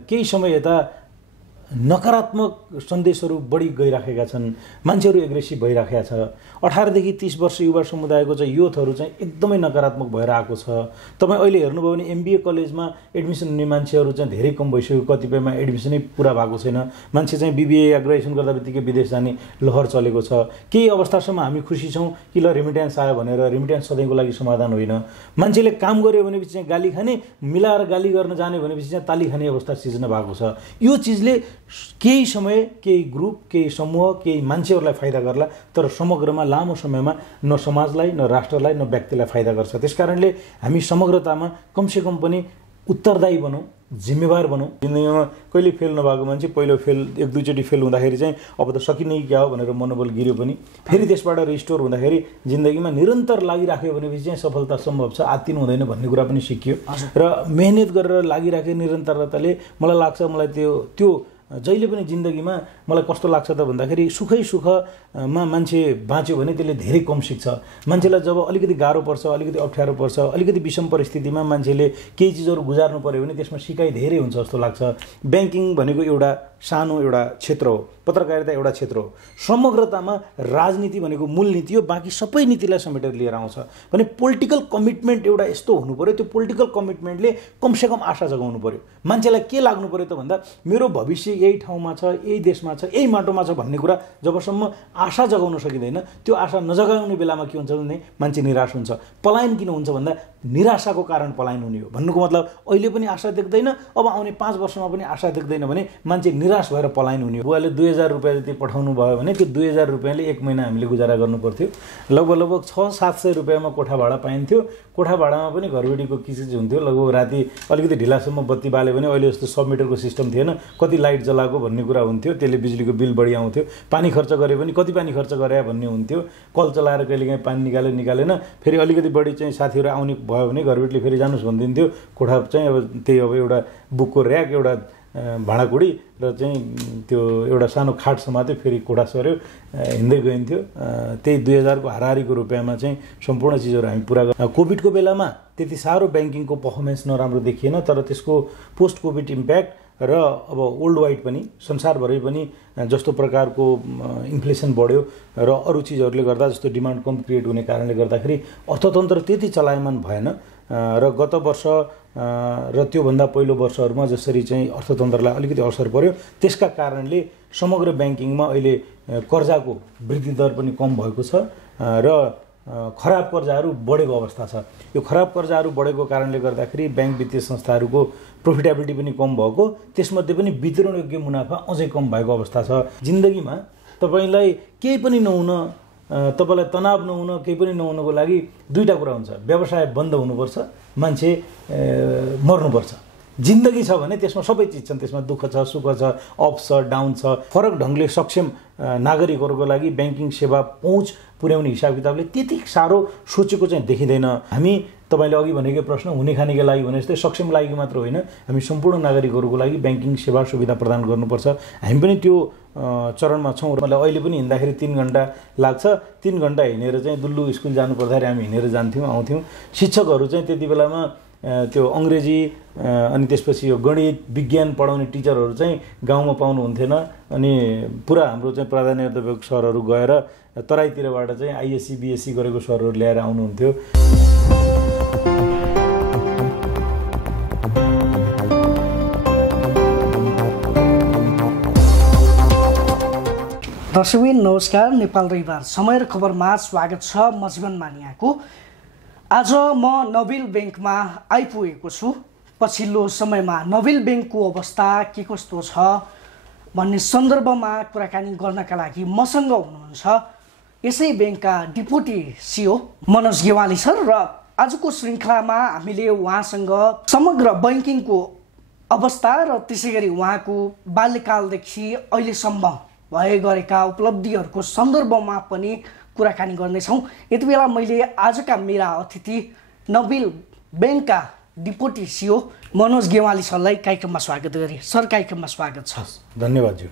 केही समय यता नकारात्मक सन्देशहरू बढी गइराखेका छन्, मान्छेहरू एग्रेसिभ भइराखेका छ। 18 देखि 30 वर्ष युवा समुदायको चाहिँ युथहरू चाहिँ एकदमै नकारात्मक भएर आएको छ। तपाईँ अहिले हेर्नुभयो भने MBA कलेजमा एडमिसन हुने मान्छेहरू चाहिँ धेरै कम भइसक्यो, कतिपयमा एडमिसनै पुरा भएको छैन। मान्छे चाहिँ BBA या ग्रेजुएसन गर्दा बित्तिकै विदेश जाने लहर चलेको छ। केही अवस्थासम्म हामी खुसी छौँ कि ल रेमिट्यान्स आयो भनेर, रेमिट्यान्स सधैँको लागि समाधान होइन। मान्छेले काम गर्यो भनेपछि चाहिँ गाली खाने, मिलाएर गाली गर्न जाने भनेपछि चाहिँ ताली खाने अवस्था सिर्जना भएको छ। यो चिजले केही समय, केही ग्रुप, केही समूह, केही मान्छेहरूलाई फाइदा गर्ला, तर समग्रमा लामो समयमा न समाजलाई, न राष्ट्रलाई, न व्यक्तिलाई फाइदा गर्छ। त्यसकारणले हामी समग्रतामा कमसेकम पनि उत्तरदायी बनौँ, जिम्मेवार बनौँ। जिन्दगीमा कहिले फेल नभएको मान्छे पहिलो फेल, एक दुईचोटि फेल हुँदाखेरि चाहिँ अब त सकिने क्या हो भनेर मनोबल गिर्यो पनि फेरि त्यसबाट रिस्टोर हुँदाखेरि जिन्दगीमा निरन्तर लागिराख्यो भनेपछि चाहिँ सफलता सम्भव छ, आत्तिनु हुँदैन भन्ने कुरा पनि सिकियो। र मेहनत गरेर लागिराख्यो निरन्तरताले मलाई लाग्छ, मलाई त्यो जहिले पनि जिन्दगीमा मलाई कस्तो लाग्छ त भन्दाखेरि सुखै सुखमा मान्छे बाँच्यो भने त्यसले धेरै कम सिक्छ। मान्छेलाई जब अलिकति गाह्रो पर्छ, अलिकति अप्ठ्यारो पर्छ, अलिकति विषम परिस्थितिमा मान्छेले केही चिजहरू गुजार्नु पर्यो भने त्यसमा सिकाइ धेरै हुन्छ जस्तो लाग्छ। ब्याङ्किङ भनेको एउटा सानो एउटा क्षेत्र हो, पत्रकारिता एउटा क्षेत्र हो। समग्रतामा राजनीति भनेको मूल नीति हो, बाँकी सबै नीतिलाई समेटेर लिएर आउँछ भने पोलिटिकल कमिटमेन्ट एउटा यस्तो हुनु पर्यो। त्यो पोलिटिकल कमिटमेन्टले कमसेकम आशा जगाउनु पर्यो। मान्छेलाई के लाग्नु पर्यो त भन्दा मेरो भविष्य यही ठाउँमा छ, यही देशमा छ, यही माटोमा छ भन्ने कुरा जबसम्म आशा जगाउन सकिँदैन, त्यो आशा नजगाउने बेलामा के हुन्छ भने मान्छे निराश हुन्छ। पलायन किन हुन्छ भन्दा निराशाको कारण पलायन हुने हो। भन्नुको मतलब अहिले पनि आशा देख्दैन, अब आउने 5 वर्षमा पनि आशा देख्दैन भने मान्छे निराश भएर पलायन हुने हो। बुवाले 2000 रुपियाँ जति पठाउनु भयो भने त्यो 2000 रुपियाँले 1 महिना हामीले गुजारा गर्नु पर्थ्यो। लगभग 600-700 रुपियाँमा कोठा भाडा पाइन्थ्यो। कोठा भाडामा पनि घरबेटीको किसिज हुन्थ्यो। लगभग राति अलिकति ढिलासम्म बत्ती बाल्यो भने अहिले जस्तो सबमिटरको सिस्टम थिएन, कति लाइट जलाएको भन्ने कुरा हुन्थ्यो, त्यसले बिजुलीको बिल बढी आउँथ्यो। पानी खर्च गरे पनि कति पानी खर्च गरे भन्ने हुन्थ्यो। कल चलाएर कहिलेकाहीँ पानी निकालेन, फेरि अलिकति बढी चाहिँ साथीहरू आउने भयो भने घरबेटीले फेरि जानुहोस् भनिदिन्थ्यो। कोठा चाहिँ अब त्यही अब एउटा बुकको ऱ्याक, एउटा भाँडाकुडी र चाहिँ त्यो एउटा सानो खाट समात्यो, फेरि कोठा सर्यो, हिँड्दै गइन्थ्यो। त्यही 2000 को हाराहारीको रुपियाँमा चाहिँ सम्पूर्ण चिजहरू हामी पुरा गर्छौँ। कोभिडको बेलामा त्यति साह्रो ब्याङ्किङको पर्फर्मेन्स नराम्रो देखिएन, तर त्यसको पोस्ट कोभिड इम्प्याक्ट र अब वर्ल्ड वाइड पनि संसारभरि पनि जस्तो प्रकारको इन्फ्लेसन बढ्यो र अरू चिजहरूले गर्दा जस्तो डिमान्ड कम क्रिएट हुने कारणले गर्दाखेरि अर्थतन्त्र त्यति चलायमान भएन। र गत वर्ष र त्योभन्दा पहिलो वर्षहरूमा जसरी चाहिँ अर्थतन्त्रलाई अलिकति असर पर्यो, त्यसका कारणले समग्र ब्याङ्किङमा अहिले कर्जाको वृद्धि दर पनि कम भएको छ र खराब कर्जाहरू बढेको अवस्था छ। यो खराब कर्जाहरू बढेको कारणले गर्दाखेरि ब्याङ्क वित्तीय संस्थाहरूको प्रोफिटेबिलिटी पनि कम भएको, त्यसमध्ये पनि वितरणयोग्य मुनाफा अझै कम भएको अवस्था छ। जिन्दगीमा तपाईँलाई केही पनि नहुन, तपाईँलाई तनाव नहुन, केही पनि नहुनको लागि दुईटा कुरा हुन्छ। व्यवसाय बन्द हुनुपर्छ, मान्छे मर्नुपर्छ। जिन्दगी छ भने त्यसमा सबै चिज छन्, त्यसमा दुःख छ, सुख छ, अप छ, डाउन छ। फरक ढङ्गले सक्षम नागरिकहरूको लागि ब्याङ्किङ सेवा पहुँच पुर्याउने हिसाब किताबले त्यति साह्रो सोचेको चाहिँ देखिँदैन। हामी तपाईँले अघि भनेको प्रश्न हुने खानेको लागि भने जस्तै सक्षम लागि मात्र होइन, हामी सम्पूर्ण नागरिकहरूको लागि ब्याङ्किङ सेवा सुविधा प्रदान गर्नुपर्छ। हामी पनि त्यो चरणमा छौँ। मतलब अहिले पनि हिँड्दाखेरि 3 घन्टा लाग्छ। 3 घन्टा हिँडेर चाहिँ दुल्लु स्कुल जानु पर्दाखेरि हामी हिँडेर जान्थ्यौँ, आउँथ्यौँ। शिक्षकहरू चाहिँ त्यति बेलामा त्यो अङ्ग्रेजी अनि त्यसपछि यो गणित विज्ञान पढाउने टिचरहरू चाहिँ गाउँमा पाउनुहुन्थेन। अनि पुरा हाम्रो चाहिँ प्राधान्यता सरहरू गएर तराईतिरबाट चाहिँ आइएससी बिएससी गरेको सरहरू ल्याएर आउनुहुन्थ्यो। दर्शकबिन नमस्कार, नेपाल रविवार समय र खबरमा स्वागत छ। म जीवन मानियाको। आज म नोबेल ब्याङ्कमा आइपुगेको छु। पछिल्लो समयमा नोबेल ब्याङ्कको अवस्था के कस्तो छ भन्ने सन्दर्भमा कुराकानी गर्नका लागि मसँग हुनुहुन्छ यसै ब्याङ्कका deputy CEO Manoj Gewali sir. र आजको श्रृङ्खलामा हामीले उहाँसँग समग्र ब्याङ्किङको अवस्था र त्यसै गरी उहाँको बाल्यकालदेखि अहिलेसम्म भए गरेका उपलब्धिहरूको सन्दर्भमा पनि कुराकानी गर्नेछौँ। यति बेला मैले आजका मेरा अतिथि नोबेल ब्याङ्कका डिप्युटी सिओ मनोज गेवाली सरलाई कार्यक्रममा स्वागत गरेँ। सर, कार्यक्रममा स्वागत छ। धन्यवाद ज्यू।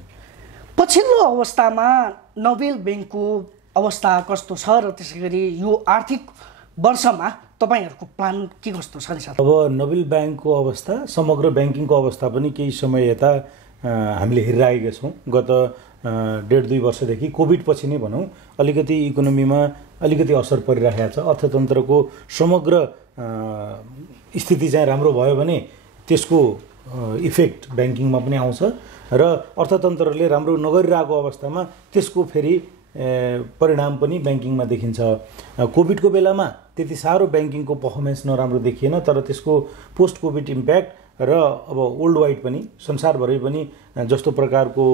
पछिल्लो अवस्थामा नोबेल ब्याङ्कको अवस्था कस्तो छ र त्यसै गरी यो आर्थिक वर्षमा तपाईँहरूको प्लान के कस्तो छ नि सर? अब नोबेल ब्याङ्कको अवस्था, समग्र ब्याङ्किङको अवस्था पनि केही समय यता हामीले हेरिरहेका छौँ। गत 1.5-2 वर्षदेखि कोभिड पछि नै भनौँ अलिकति इकोनोमीमा अलिकति असर परिरहेको छ। अर्थतन्त्रको समग्र स्थिति चाहिँ राम्रो भयो भने त्यसको इफेक्ट ब्याङ्किङमा पनि आउँछ र अर्थतन्त्रले राम्रो नगरिरहेको अवस्थामा त्यसको फेरि परिणाम पनि ब्याङ्किङमा देखिन्छ। कोभिडको बेलामा त्यति साह्रो ब्याङ्किङको पर्फर्मेन्स नराम्रो देखिएन, तर त्यसको पोस्ट कोभिड इम्प्याक्ट र अब वर्ल्ड वाइड पनि संसारभरै पनि जस्तो प्रकारको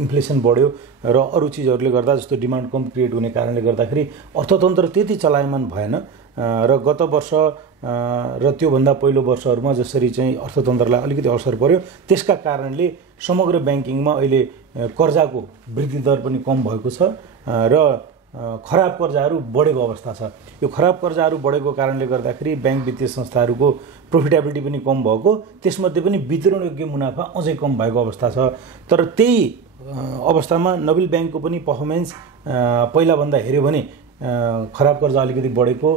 इन्फ्लेसन बढ्यो र अरू चिजहरूले गर्दा जस्तो डिमान्ड कम क्रिएट हुने कारणले गर्दाखेरि अर्थतन्त्र त्यति चलायमान भएन र गत वर्ष र त्योभन्दा पहिलो वर्षहरूमा जसरी चाहिँ अर्थतन्त्रलाई अलिकति असर पर्यो त्यसका कारणले समग्र ब्याङ्किङमा अहिले कर्जाको वृद्धि दर पनि कम भएको छ र खराब कर्जाहरू बढेको अवस्था छ। यो खराब कर्जाहरू बढेको कारणले गर्दाखेरि ब्याङ्क वित्तीय संस्थाहरूको प्रोफिटेबिलिटी पनि कम भएको, त्यसमध्ये पनि वितरणयोग्य मुनाफा अझै कम भएको अवस्था छ। तर त्यही अवस्थामा नोबेल ब्याङ्कको पनि पर्फर्मेन्स पहिलाभन्दा हेऱ्यो भने खराब कर्जा अलिकति बढेको,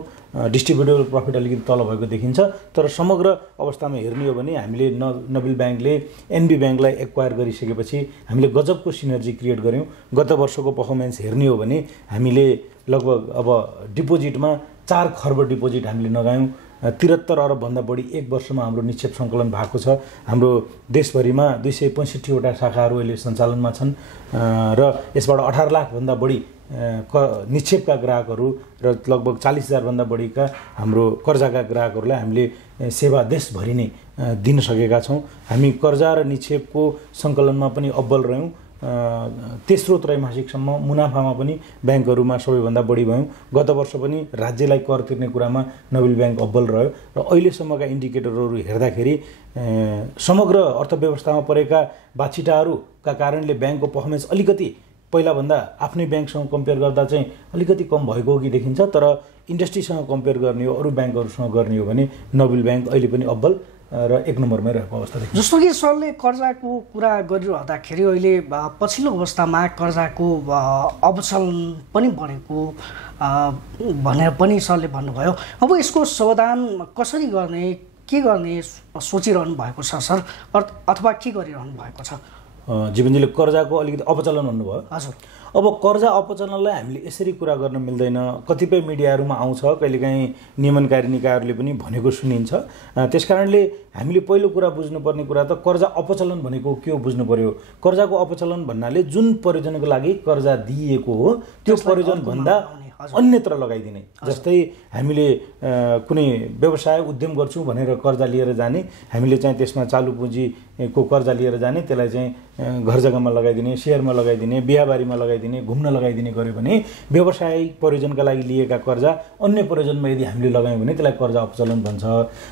डिस्ट्रिब्युटेबल प्रफिट अलिकति तल भएको देखिन्छ। तर समग्र अवस्थामा हेर्ने हो भने हामीले नोबेल ब्याङ्कले एनबी ब्याङ्कलाई एक्वायर गरिसकेपछि हामीले गजबको सिनर्जी क्रिएट गऱ्यौँ। गत वर्षको पर्फर्मेन्स हेर्ने हो भने हामीले लगभग अब डिपोजिटमा 4 खर्ब डिपोजिट हामीले लगायौँ। 73 अरबभन्दा बढी एक वर्षमा हाम्रो निक्षेप सङ्कलन भएको छ। हाम्रो देशभरिमा 265 वटा शाखाहरू अहिले सञ्चालनमा छन् र यसबाट 18 लाखभन्दा बढी निक्षेपका ग्राहकहरू र लगभग 40,000 भन्दा बढीका हाम्रो कर्जाका ग्राहकहरूलाई हामीले सेवा देशभरि नै दिन सकेका छौँ। हामी कर्जा र निक्षेपको सङ्कलनमा पनि अब्बल रह्यौँ। तेस्रो त्रैमासिकसम्म मुनाफामा पनि ब्याङ्कहरूमा सबैभन्दा बढी भयौँ। गत वर्ष पनि राज्यलाई कर तिर्ने कुरामा नोबेल ब्याङ्क अब्बल रह्यो र अहिलेसम्मका इन्डिकेटरहरू हेर्दाखेरि समग्र अर्थव्यवस्थामा परेका बाछिटाहरूका कारणले ब्याङ्कको पर्फर्मेन्स अलिकति पहिलाभन्दा आफ्नै ब्याङ्कसँग कम्पेयर गर्दा चाहिँ अलिकति कम भएको कि देखिन्छ। तर इन्डस्ट्रीसँग कम्पेयर गर्ने हो, अरू ब्याङ्कहरूसँग गर्ने हो भने नोबेल ब्याङ्क अहिले पनि अब्बल र 1 नम्बरमै रहेको अवस्था देखिन्छ। जस्तो कि सरले कर्जाको कुरा गरिरहँदाखेरि अहिले पछिल्लो अवस्थामा कर्जाको अवचलन पनि बढेको भनेर पनि सरले भन्नुभयो। अब यसको समाधान कसरी गर्ने, के गर्ने सोचिरहनु भएको छ सर, अथवा के गरिरहनु भएको छ? जीवनजीले कर्जाको अलिकति अपचलन भन्नुभयो। हजुर, अब कर्जा अपचलनलाई हामीले यसरी कुरा गर्न मिल्दैन। कतिपय मिडियाहरूमा आउँछ, कहिलेकाहीँ नियमनकारी निकायहरूले पनि भनेको सुनिन्छ। त्यसकारणले हामीले पहिलो कुरा बुझ्नुपर्ने कुरा त कर्जा अपचलन भनेको के हो बुझ्नु पर्यो। कर्जाको अपचलन भन्नाले जुन प्रयोजनको लागि कर्जा दिइएको हो त्यो प्रयोजनभन्दा अन्यत्र लगाइदिने। जस्तै हामीले कुनै व्यवसाय उद्यम गर्छौँ भनेर कर्जा लिएर जाने, हामीले चाहिँ त्यसमा चालु पुँजीको कर्जा लिएर जाने, त्यसलाई चाहिँ घर जग्गामा लगाइदिने, सेयरमा लगाइदिने, बिहाबारीमा लगाइदिने, घुम्न लगाइदिने गर्यो भने व्यवसायिक प्रयोजनका लागि लिएका कर्जा अन्य प्रयोजनमा यदि हामीले लगायौँ भने त्यसलाई कर्जा अपचलन भन्छ।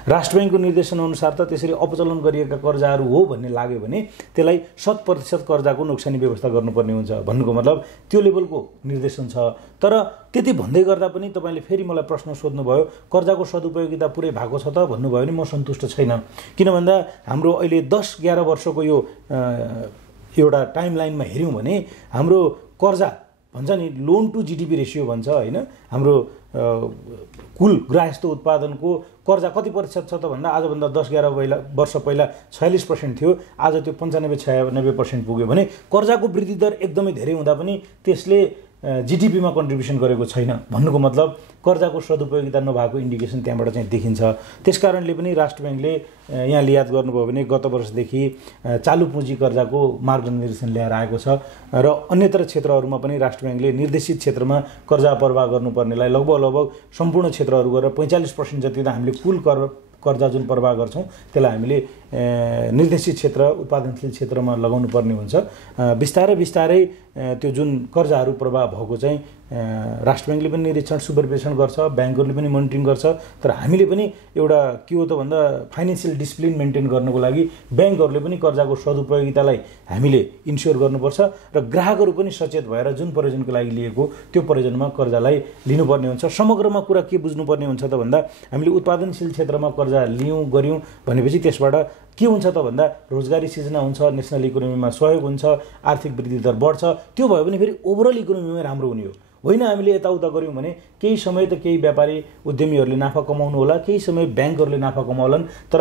राष्ट्र ब्याङ्कको निर्देशनअनुसार त त्यसरी अपचलन गरिएका कर्जाहरू हो भन्ने लाग्यो भने त्यसलाई 100% कर्जाको नोक्सानी व्यवस्था गर्नुपर्ने हुन्छ। भन्नुको मतलब त्यो लेभलको निर्देशन छ। तर त्यति भन्दै गर्दा पनि तपाईँले फेरि मलाई प्रश्न सोध्नुभयो कर्जाको सदुपयोगिता पुरै भएको छ त भन्नुभयो भने म सन्तुष्ट छैन। किन भन्दा हाम्रो अहिले 10-11 वर्षको यो एउटा टाइमलाइनमा हेऱ्यौँ भने हाम्रो कर्जा भन्छ नि लोन टु जिडिपी रेसियो भन्छ होइन, हाम्रो कुल गृहस्थ उत्पादनको कर्जा कति प्रतिशत छ त भन्दा आजभन्दा 10-11 वर्ष पहिला 46% थियो, आज त्यो 95-96% पुग्यो भने कर्जाको वृद्धि दर एकदमै धेरै हुँदा पनि त्यसले जिडिपीमा कन्ट्रिब्युसन गरेको छैन। भन्नुको मतलब कर्जाको सदुपयोगिता नभएको इन्डिकेसन त्यहाँबाट चाहिँ देखिन्छ। त्यसकारणले पनि राष्ट्र ब्याङ्कले यहाँले याद गर्नुभयो भने गत वर्षदेखि चालु पुँजी कर्जाको मार्गनिर्देशन ल्याएर आएको छ र अन्यत्र क्षेत्रहरूमा पनि राष्ट्र ब्याङ्कले निर्देशित क्षेत्रमा कर्जा प्रवाह गर्नुपर्नेलाई लगभग सम्पूर्ण क्षेत्रहरू गरेर 45% जति त हामीले कुल कर्जा जुन प्रवाह गर्छौँ त्यसलाई हामीले निर्देशित क्षेत्र उत्पादनशील क्षेत्रमा लगाउनु पर्ने हुन्छ। बिस्तारै त्यो जुन कर्जाहरू प्रवाह भएको चाहिँ राष्ट्र ब्याङ्कले पनि निरीक्षण सुपरभिजन गर्छ, ब्याङ्कहरूले पनि मोनिटरिङ गर्छ। तर हामीले पनि एउटा के हो त भन्दा फाइनेन्सियल डिसिप्लिन मेन्टेन गर्नको लागि ब्याङ्कहरूले पनि कर्जाको सदुपयोगितालाई हामीले इन्स्योर गर्नुपर्छ र ग्राहकहरू पनि सचेत भएर जुन प्रयोजनको लागि लिएको त्यो प्रयोजनमा कर्जालाई लिनुपर्ने हुन्छ। समग्रमा कुरा के बुझ्नुपर्ने हुन्छ त भन्दा हामीले उत्पादनशील क्षेत्रमा कर्जा गऱ्यौँ भनेपछि त्यसबाट के हुन्छ त भन्दा रोजगारी सिर्जना हुन्छ, नेसनल इकोनोमीमा सहयोग हुन्छ, आर्थिक वृद्धि दर बढ्छ। त्यो भयो भने फेरि ओभरअल इकोनोमीमै राम्रो हुने हो। होइन हामीले यताउता गऱ्यौँ भने केही समय त केही व्यापारी उद्यमीहरूले नाफा कमाउनु होला, केही समय ब्याङ्कहरूले नाफा कमाउलान्, तर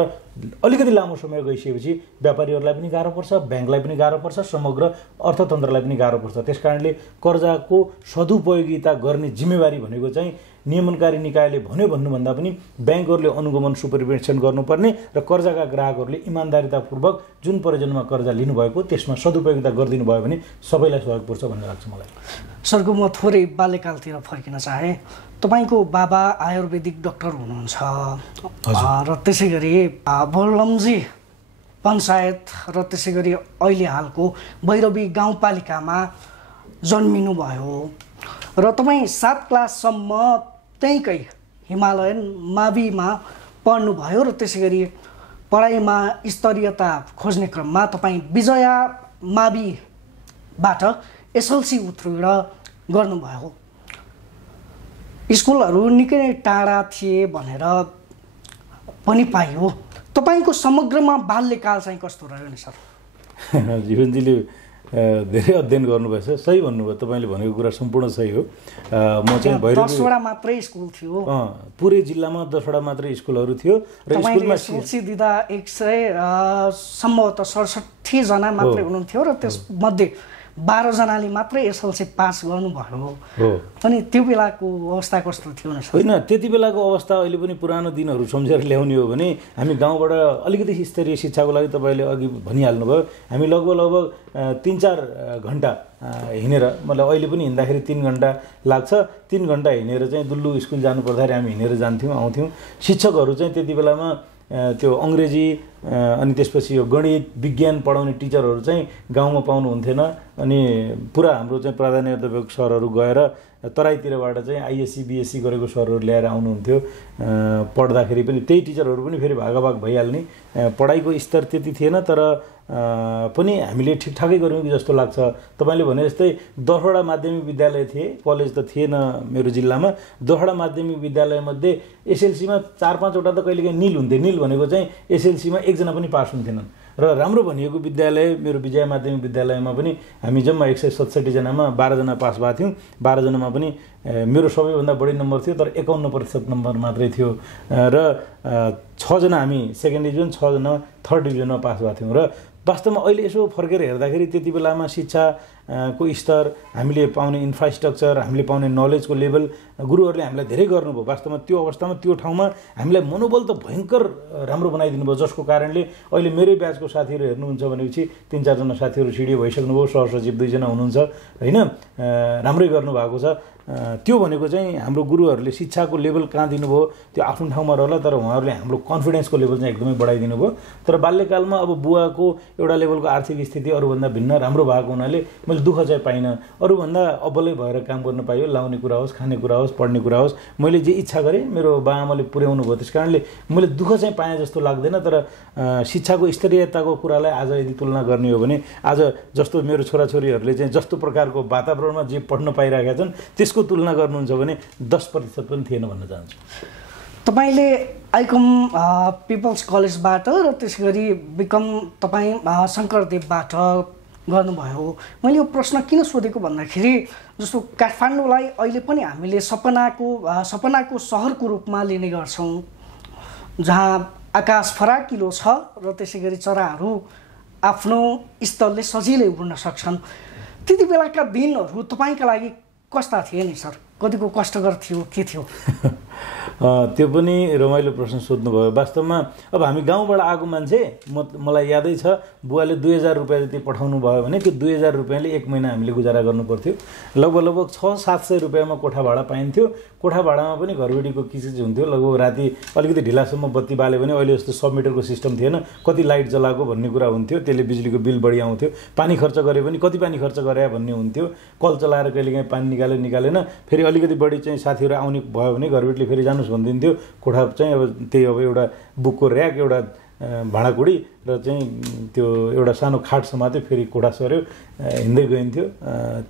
अलिकति लामो समय गइसकेपछि व्यापारीहरूलाई पनि गाह्रो पर्छ, ब्याङ्कलाई पनि गाह्रो पर्छ, समग्र अर्थतन्त्रलाई पनि गाह्रो पर्छ। त्यसकारणले कर्जाको सदुपयोगिता गर्ने जिम्मेवारी भनेको चाहिँ नियमनकारी निकायले भन्नुभन्दा पनि ब्याङ्कहरूले अनुगमन सुपरिवेक्षण गर्नुपर्ने र कर्जाका ग्राहकहरूले इमान्दारितापूर्वक जुन परियोजनामा कर्जा लिनुभएको त्यसमा सदुपयोगिता गरिदिनु भयो भने सबैलाई सहयोग पुग्छ भन्ने लाग्छ मलाई। सरको म थोरै बाल्यकालतिर फर्किन चाहे। तपाईँको बाबा आयुर्वेदिक डाक्टर हुनुहुन्छ र त्यसै गरी बोर्लम्जी पञ्चायत र त्यसै गरी अहिले हालको भैरवी गाउँपालिकामा जन्मिनुभयो र तपाईँ 7 क्लाससम्म त्यहीँकै हिमालयन माविमा पढ्नुभयो र त्यसै गरी पढाइमा स्तरीयता खोज्ने क्रममा तपाईँ विजया माविबाट एसएलसी उत्तीर्ण गर्नुभयो। स्कुलहरू निकै नै टाढा थिए भनेर पनि पाइयो। तपाईँको समग्रमा बाल्यकाल चाहिँ कस्तो रह्यो नि सर? जीवनजीले धेरै अध्ययन गर्नुभएछ, सही भन्नुभयो, तपाईँले भनेको कुरा सम्पूर्ण सही हो। म चाहिँ भैरवी 10वटा मात्रै स्कुल थियो, पुरै जिल्लामा 10वटा मात्रै स्कुलहरू थियो र स्कुलमा एसएलसी दिँदा 100 सम्भवतः 67 जना मात्रै हुनुहुन्थ्यो र त्यसमध्ये 12 जनाले मात्रै एसएलसी पास गर्नुभयो हो। अनि त्यो बेलाको अवस्था कस्तो थियो नि? होइन, त्यति बेलाको अवस्था अहिले पनि पुरानो दिनहरू सम्झेर ल्याउने हो भने हामी गाउँबाट अलिकति स्तरीय शिक्षाको लागि तपाईँले अघि भनिहाल्नुभयो, हामी लगभग 3-4 घन्टा हिँडेर, मतलब अहिले पनि हिँड्दाखेरि 3 घन्टा लाग्छ, 3 घन्टा हिँडेर चाहिँ दुल्लु स्कुल जानु पर्दाखेरि हामी हिँडेर जान्थ्यौँ आउँथ्यौँ। शिक्षकहरू चाहिँ त्यति बेलामा त्यो अङ्ग्रेजी अनि त्यसपछि यो गणित विज्ञान पढाउने टिचरहरू चाहिँ गाउँमा पाउनुहुन्थेन। अनि पुरा हाम्रो चाहिँ प्राधान्यता सरहरू गएर तराईतिरबाट चाहिँ आइएससी बिएससी गरेको सरहरू ल्याएर आउनुहुन्थ्यो। पढ्दाखेरि पनि त्यही टिचरहरू पनि फेरि भागाभाग भइहाल्ने। पढाइको स्तर त्यति थिएन, तर पनि हामीले ठिकठाकै गऱ्यौँ कि जस्तो लाग्छ। तपाईँले भने जस्तै 10वटा माध्यमिक विद्यालय थिए, कलेज त थिएन मेरो जिल्लामा। 10वटा माध्यमिक विद्यालयमध्ये एसएलसीमा 4-5वटा त कहिलेकाहीँ निल हुन्थे। निल भनेको चाहिँ एसएलसीमा एकजना पनि पास हुन्थेनन्। र राम्रो भनिएको विद्यालय मेरो विजय माध्यमिक विद्यालयमा पनि हामी जम्मा 167 जनामा 12 जना पास भएको थियौँ। 12 जनामा पनि मेरो सबैभन्दा बढी नम्बर थियो, तर 51% नम्बर मात्रै थियो। र 6 जना हामी सेकेन्ड डिभिजन, 6 जना थर्ड डिभिजनमा पास भएको थियौँ। र वास्तवमा अहिले यसो फर्केर हेर्दाखेरि त्यति बेलामा शिक्षाको स्तर, हामीले पाउने इन्फ्रास्ट्रक्चर, हामीले पाउने नलेजको लेभल गुरुहरूले हामीलाई धेरै गर्नुभयो। वास्तवमा त्यो अवस्थामा त्यो ठाउँमा हामीलाई मनोबल त भयङ्कर राम्रो बनाइदिनु भयो, जसको कारणले अहिले मेरै ब्याचको साथीहरू हेर्नुहुन्छ भनेपछि 3-4 जना साथीहरू सिडिओ भइसक्नुभयो, सहसचिव 2 जना हुनुहुन्छ होइन, राम्रै गर्नुभएको छ। त्यो भनेको चाहिँ हाम्रो गुरुहरूले शिक्षाको लेभल कहाँ दिनुभयो त्यो आफ्नो ठाउँमा रहला, तर उहाँहरूले हाम्रो कन्फिडेन्सको लेभल चाहिँ एकदमै बढाइदिनु भयो। तर बाल्यकालमा अब बुवाको एउटा लेभलको आर्थिक स्थिति अरूभन्दा भिन्न राम्रो भएको हुनाले मैले दुःख चाहिँ पाइनँ। अरूभन्दा अब्बलै भएर काम गर्न पाइयो, लाउने कुरा होस्, खाने कुरा होस्, पढ्ने कुरा होस्, मैले जे इच्छा गरेँ मेरो बाआमाले पुर्याउनु भयो। त्यस कारणले मैले दुःख चाहिँ पाएँ जस्तो लाग्दैन। तर शिक्षाको स्तरीयताको कुरालाई आज यदि तुलना गर्ने हो भने आज जस्तो मेरो छोराछोरीहरूले चाहिँ जस्तो प्रकारको वातावरणमा जे पढ्न पाइरहेका छन् त्यसको तुलना गर्नुहुन्छ भने 10% पनि थिएन भन्न चाहन्छु। तपाईँले आइकम पिपल्स कलेजबाट र त्यसै गरी बिकम तपाईँ शङ्करदेवबाट गर्नुभयो। मैले यो प्रश्न किन सोधेको भन्दाखेरि जस्तो काठमाडौँलाई अहिले पनि हामीले सपनाको सहरको रूपमा लिने गर्छौँ, जहाँ आकाश फराकिलो छ र त्यसै गरी चराहरू आफ्नो स्थलले सजिलै उड्न सक्छन्। त्यति बेलाका दिनहरू तपाईँका लागि कस्ता थिए नि सर? कतिको कष्टकर थियो, के थियो? त्यो पनि रमाइलो प्रश्न सोध्नुभयो। वास्तवमा अब हामी गाउँबाट आएको मान्छे, मलाई यादै छ बुवाले 2000 रुपियाँ जति पठाउनु भयो भने त्यो 2000 रुपियाँले 1 महिना हामीले गुजारा गर्नु पर्थ्यो। लगभग 600-700 रुपियाँमा कोठा भाडा पाइन्थ्यो। कोठा भाडामा पनि घरबेटीको किसिज हुन्थ्यो। लगभग राति अलिकति ढिलासम्म बत्ती बाल्यो भने अहिले जस्तो सबमिटरको सिस्टम थिएन, कति लाइट जलाएको भन्ने कुरा हुन्थ्यो, त्यसले बिजुलीको बिल बढी आउँथ्यो। पानी खर्च गरे पनि कति पानी खर्च गरे भन्ने हुन्थ्यो। कल चलाएर कहिलेकाहीँ पानी निकालेन, फेरि अलिकति बढी चाहिँ साथीहरू आउने भयो भने घरबेटीले फेरि जानुहोस् भनिदिन्थ्यो। कोठा चाहिँ अब त्यही अब एउटा बुकको ऱ्याक, एउटा भाँडाकुडी र चाहिँ त्यो एउटा सानो खाट समात्यो, फेरि कोठा सर्यो, हिँड्दै गइन्थ्यो।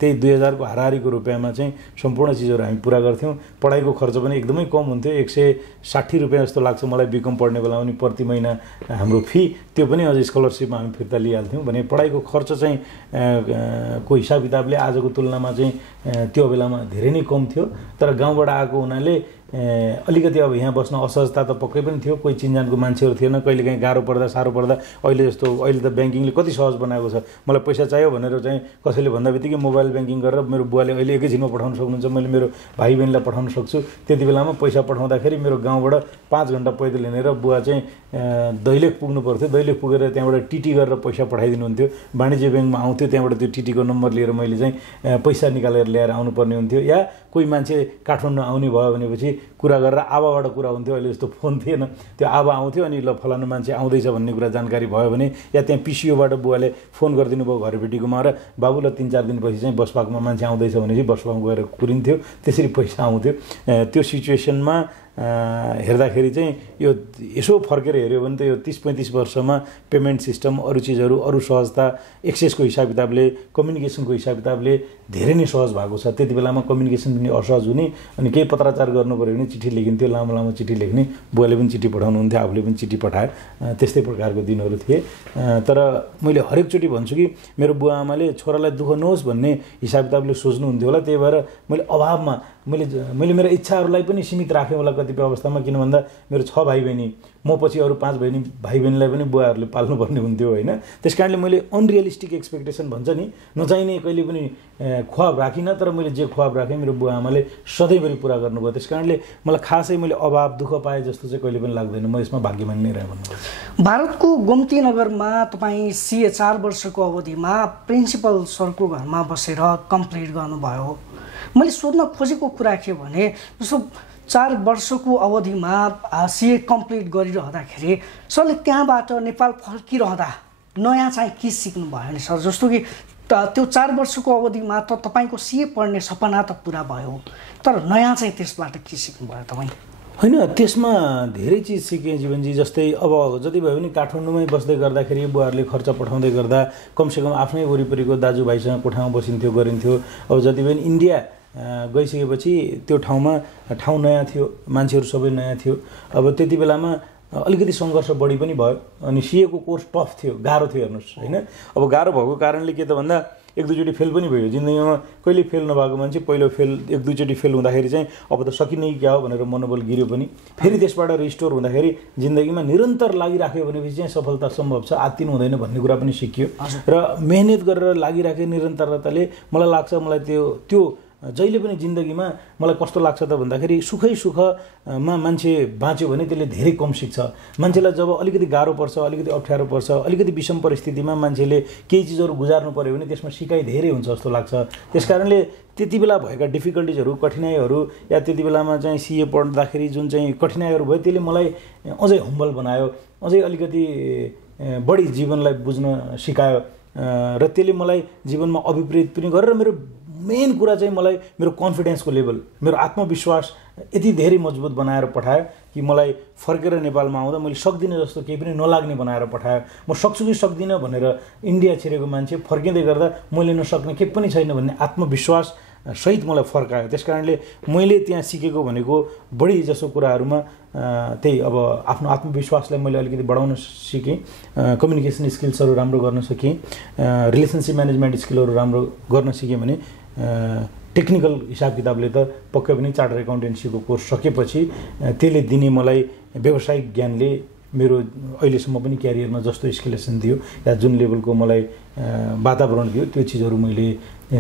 त्यही 2000 को हाराहारीको रुपियाँमा चाहिँ सम्पूर्ण चिजहरू हामी पुरा गर्थ्यौँ। पढाइको खर्च पनि एकदमै कम हुन्थ्यो, 160 रुपियाँ जस्तो लाग्छ मलाई बिकम पढ्ने बेलामा पनि प्रति महिना हाम्रो फी, त्यो पनि अझ स्कलरसिपमा हामी फिर्ता लिइहाल्थ्यौँ। भने पढाइको खर्च चाहिँ को हिसाब किताबले आजको तुलनामा चाहिँ त्यो बेलामा धेरै नै कम थियो। तर गाउँबाट आएको हुनाले अलिकति अब यहाँ बस्न असहजता त पक्कै पनि थियो, कोही चिन्जानको मान्छेहरू थिएन, कहिलेकाहीँ गाह्रो पर्दा साह्रो पर्दा अहिले जस्तो अहिले त ब्याङ्किङले कति सहज बनाएको छ। मलाई पैसा चाहियो भनेर चाहिँ कसैले भन्दा बित्तिकै मोबाइल ब्याङ्किङ गरेर मेरो बुवाले अहिले एकैछिनमा पठाउन सक्नुहुन्छ, मैले मेरो भाइ बहिनीलाई पठाउन सक्छु। त्यति बेलामा पैसा पठाउँदाखेरि मेरो गाउँबाट 5 घन्टा पैदल हिँडेर बुवा चाहिँ दैलेख पुग्नु पर्थ्यो, दैलेख पुगेर त्यहाँबाट टिटी गरेर पैसा पठाइदिनुहुन्थ्यो। वाणिज्य ब्याङ्कमा आउँथ्यो, त्यहाँबाट त्यो टिटीको नम्बर लिएर मैले चाहिँ पैसा निकालेर ल्याएर आउनुपर्ने हुन्थ्यो। या कोही मान्छे काठमाडौँ आउने भयो भनेपछि कुरा गरेर आबाबाट कुरा हुन्थ्यो, अहिले जस्तो फोन थिएन, त्यो आबा आउँथ्यो अनि ल फलानु मान्छे आउँदैछ भन्ने कुरा जानकारी भयो भने, या त्यहाँ पिसिओबाट बुवाले फोन गरिदिनु भयो घरबेटीकोमा र बाबु ल 3-4 दिनपछि चाहिँ बस पार्कमा मान्छे आउँदैछ भनेपछि बस पार्कमा गएर कुरिन्थ्यो, त्यसरी पैसा आउँथ्यो। त्यो सिचुएसनमा हेर्दाखेरि चाहिँ यो यसो फर्केर हेऱ्यो भने त यो 30-35 वर्षमा पेमेन्ट सिस्टम, अरू चिजहरू, अरू सहजता, एक्सेसको हिसाब किताबले, कम्युनिकेसनको हिसाब किताबले धेरै नै सहज भएको छ। त्यति बेलामा कम्युनिकेसन पनि असहज हुने, अनि केही पत्राचार गर्नु पऱ्यो भने चिठी लेखिन्थ्यो, लामो लामो चिठी लेख्ने, बुवाले पनि चिठी पठाउनुहुन्थ्यो, आफूले पनि चिठी पठाए, त्यस्तै प्रकारको दिनहरू थिए। तर मैले हरेकचोटि भन्छु कि मेरो बुवा आमाले छोरालाई दुःख नहोस् भन्ने हिसाब किताबले सोच्नुहुन्थ्यो होला, त्यही भएर मैले अभावमा मैले मेरो इच्छाहरूलाई पनि सीमित राखेँ होला कतिपय अवस्थामा। किन भन्दा मेरो 6 भाइ बहिनी, म पछि अरू 5 भाइ बहिनीलाई पनि बुवाहरूले पाल्नुपर्ने हुन्थ्यो होइन। त्यस कारणले मैले अनरियलिस्टिक एक्सपेक्टेसन भन्छ नि, नचाहिने कहिले पनि ख्वाब राखिनँ, तर मैले जे ख्वाब राखेँ मेरो बुवा आमाले सधैँभरि पुरा गर्नुभयो। त्यस कारणले मलाई खासै मैले अभाव दुःख पाएँ जस्तो चाहिँ कहिले पनि लाग्दैन, म यसमा भाग्यमान नै रहेँ भन्नुपर्छ। भारतको गोमती नगरमा तपाईँ CA 4 वर्षको अवधिमा प्रिन्सिपल सरको घरमा बसेर कम्प्लिट गर्नुभयो। मैले सोध्न खोजेको कुरा के भने, जस्तो 4 वर्षको अवधिमा CA कम्प्लिट गरिरहँदाखेरि सरले त्यहाँबाट नेपाल फर्किरहँदा नयाँ चाहिँ के सिक्नुभयो नि सर? जस्तो कि त्यो 4 वर्षको अवधिमा त तपाईँको CA पढ्ने सपना त पुरा भयो, तर नयाँ चाहिँ त्यसबाट के सिक्नुभयो तपाईँ? होइन, त्यसमा धेरै चिज सिकेँ जीवनजी। जस्तै अब जति भयो भने काठमाडौँमै बस्दै गर्दाखेरि बुवाहरूले खर्च पठाउँदै गर्दा कमसेकम आफ्नै वरिपरिको दाजुभाइसँग कोठामा बसिन्थ्यो, गरिन्थ्यो। अब जति पनि इन्डिया गइसकेपछि त्यो ठाउँ नयाँ थियो, मान्छेहरू सबै नयाँ थियो। अब त्यति बेलामा अलिकति सङ्घर्ष बढी पनि भयो, अनि CA को कोर्स टफ थियो, गाह्रो थियो हेर्नुहोस् होइन। अब गाह्रो भएको कारणले के त भन्दा 1-2 चोटि फेल पनि भयो जिन्दगीमा। कहिले फेल नभएको मान्छे पहिलो फेल 1-2 चोटि फेल हुँदाखेरि चाहिँ अब त सकिने कि क्या हो भनेर मनोबल गिर्यो पनि, फेरि त्यसबाट रिस्टोर हुँदाखेरि जिन्दगीमा निरन्तर लागिराख्यो भनेपछि चाहिँ सफलता सम्भव छ, आत्तिनु हुँदैन भन्ने कुरा पनि सिकियो। र मेहनत गरेर लागिराखे निरन्तरताले मलाई लाग्छ, मलाई त्यो जहिले पनि जिन्दगीमा मलाई कस्तो लाग्छ त भन्दाखेरि सुखै सुखमा मान्छे बाँच्यो भने त्यसले धेरै कम सिक्छ। मान्छेलाई जब अलिकति गाह्रो पर्छ, अलिकति अप्ठ्यारो पर्छ, अलिकति विषम परिस्थितिमा मान्छेले केही चिजहरू गुजार्नु पर्यो भने त्यसमा सिकाइ धेरै हुन्छ जस्तो लाग्छ। त्यसकारणले त्यति बेला भएका डिफिकल्टिजहरू, कठिनाइहरू, या त्यति बेलामा चाहिँ CA पढ्दाखेरि जुन चाहिँ कठिनाइहरू भयो त्यसले मलाई अझै हम्बल बनायो, अझै अलिकति बढी जीवनलाई बुझ्न सिकायो, र त्यसले मलाई जीवनमा अभिप्रेत पनि गरेर मेरो मेन कुरा चाहिँ मलाई मेरो कन्फिडेन्सको लेभल, मेरो आत्मविश्वास यति धेरै मजबुत बनाएर पठायो कि मलाई फर्केर नेपालमा आउँदा मैले सक्दिनँ जस्तो केही पनि नलाग्ने बनाएर पठायो। म सक्छु कि सक्दिनँ भनेर इन्डिया छिरेको मान्छे फर्किँदै गर्दा मैले नसक्ने केही पनि छैन भन्ने आत्मविश्वास सहित मलाई फर्कायो। त्यस कारणले मैले त्यहाँ सिकेको भनेको बढी जसो कुराहरूमा त्यही अब आफ्नो आत्मविश्वासलाई मैले अलिकति बढाउन सिकेँ, कम्युनिकेसन स्किल्सहरू राम्रो गर्न सकेँ, रिलेसनसिप म्यानेजमेन्ट स्किलहरू राम्रो गर्न सिकेँ भने टेक्निकल हिसाब किताबले त पक्कै पनि चार्टर एकाउन्टेन्सीको कोर्स सकेपछि त्यसले दिने मलाई व्यावसायिक ज्ञानले मेरो अहिलेसम्म पनि क्यारियरमा जस्तो एस्केलेसन दियो या जुन लेभलको मलाई वातावरण दियो त्यो चिजहरू मैले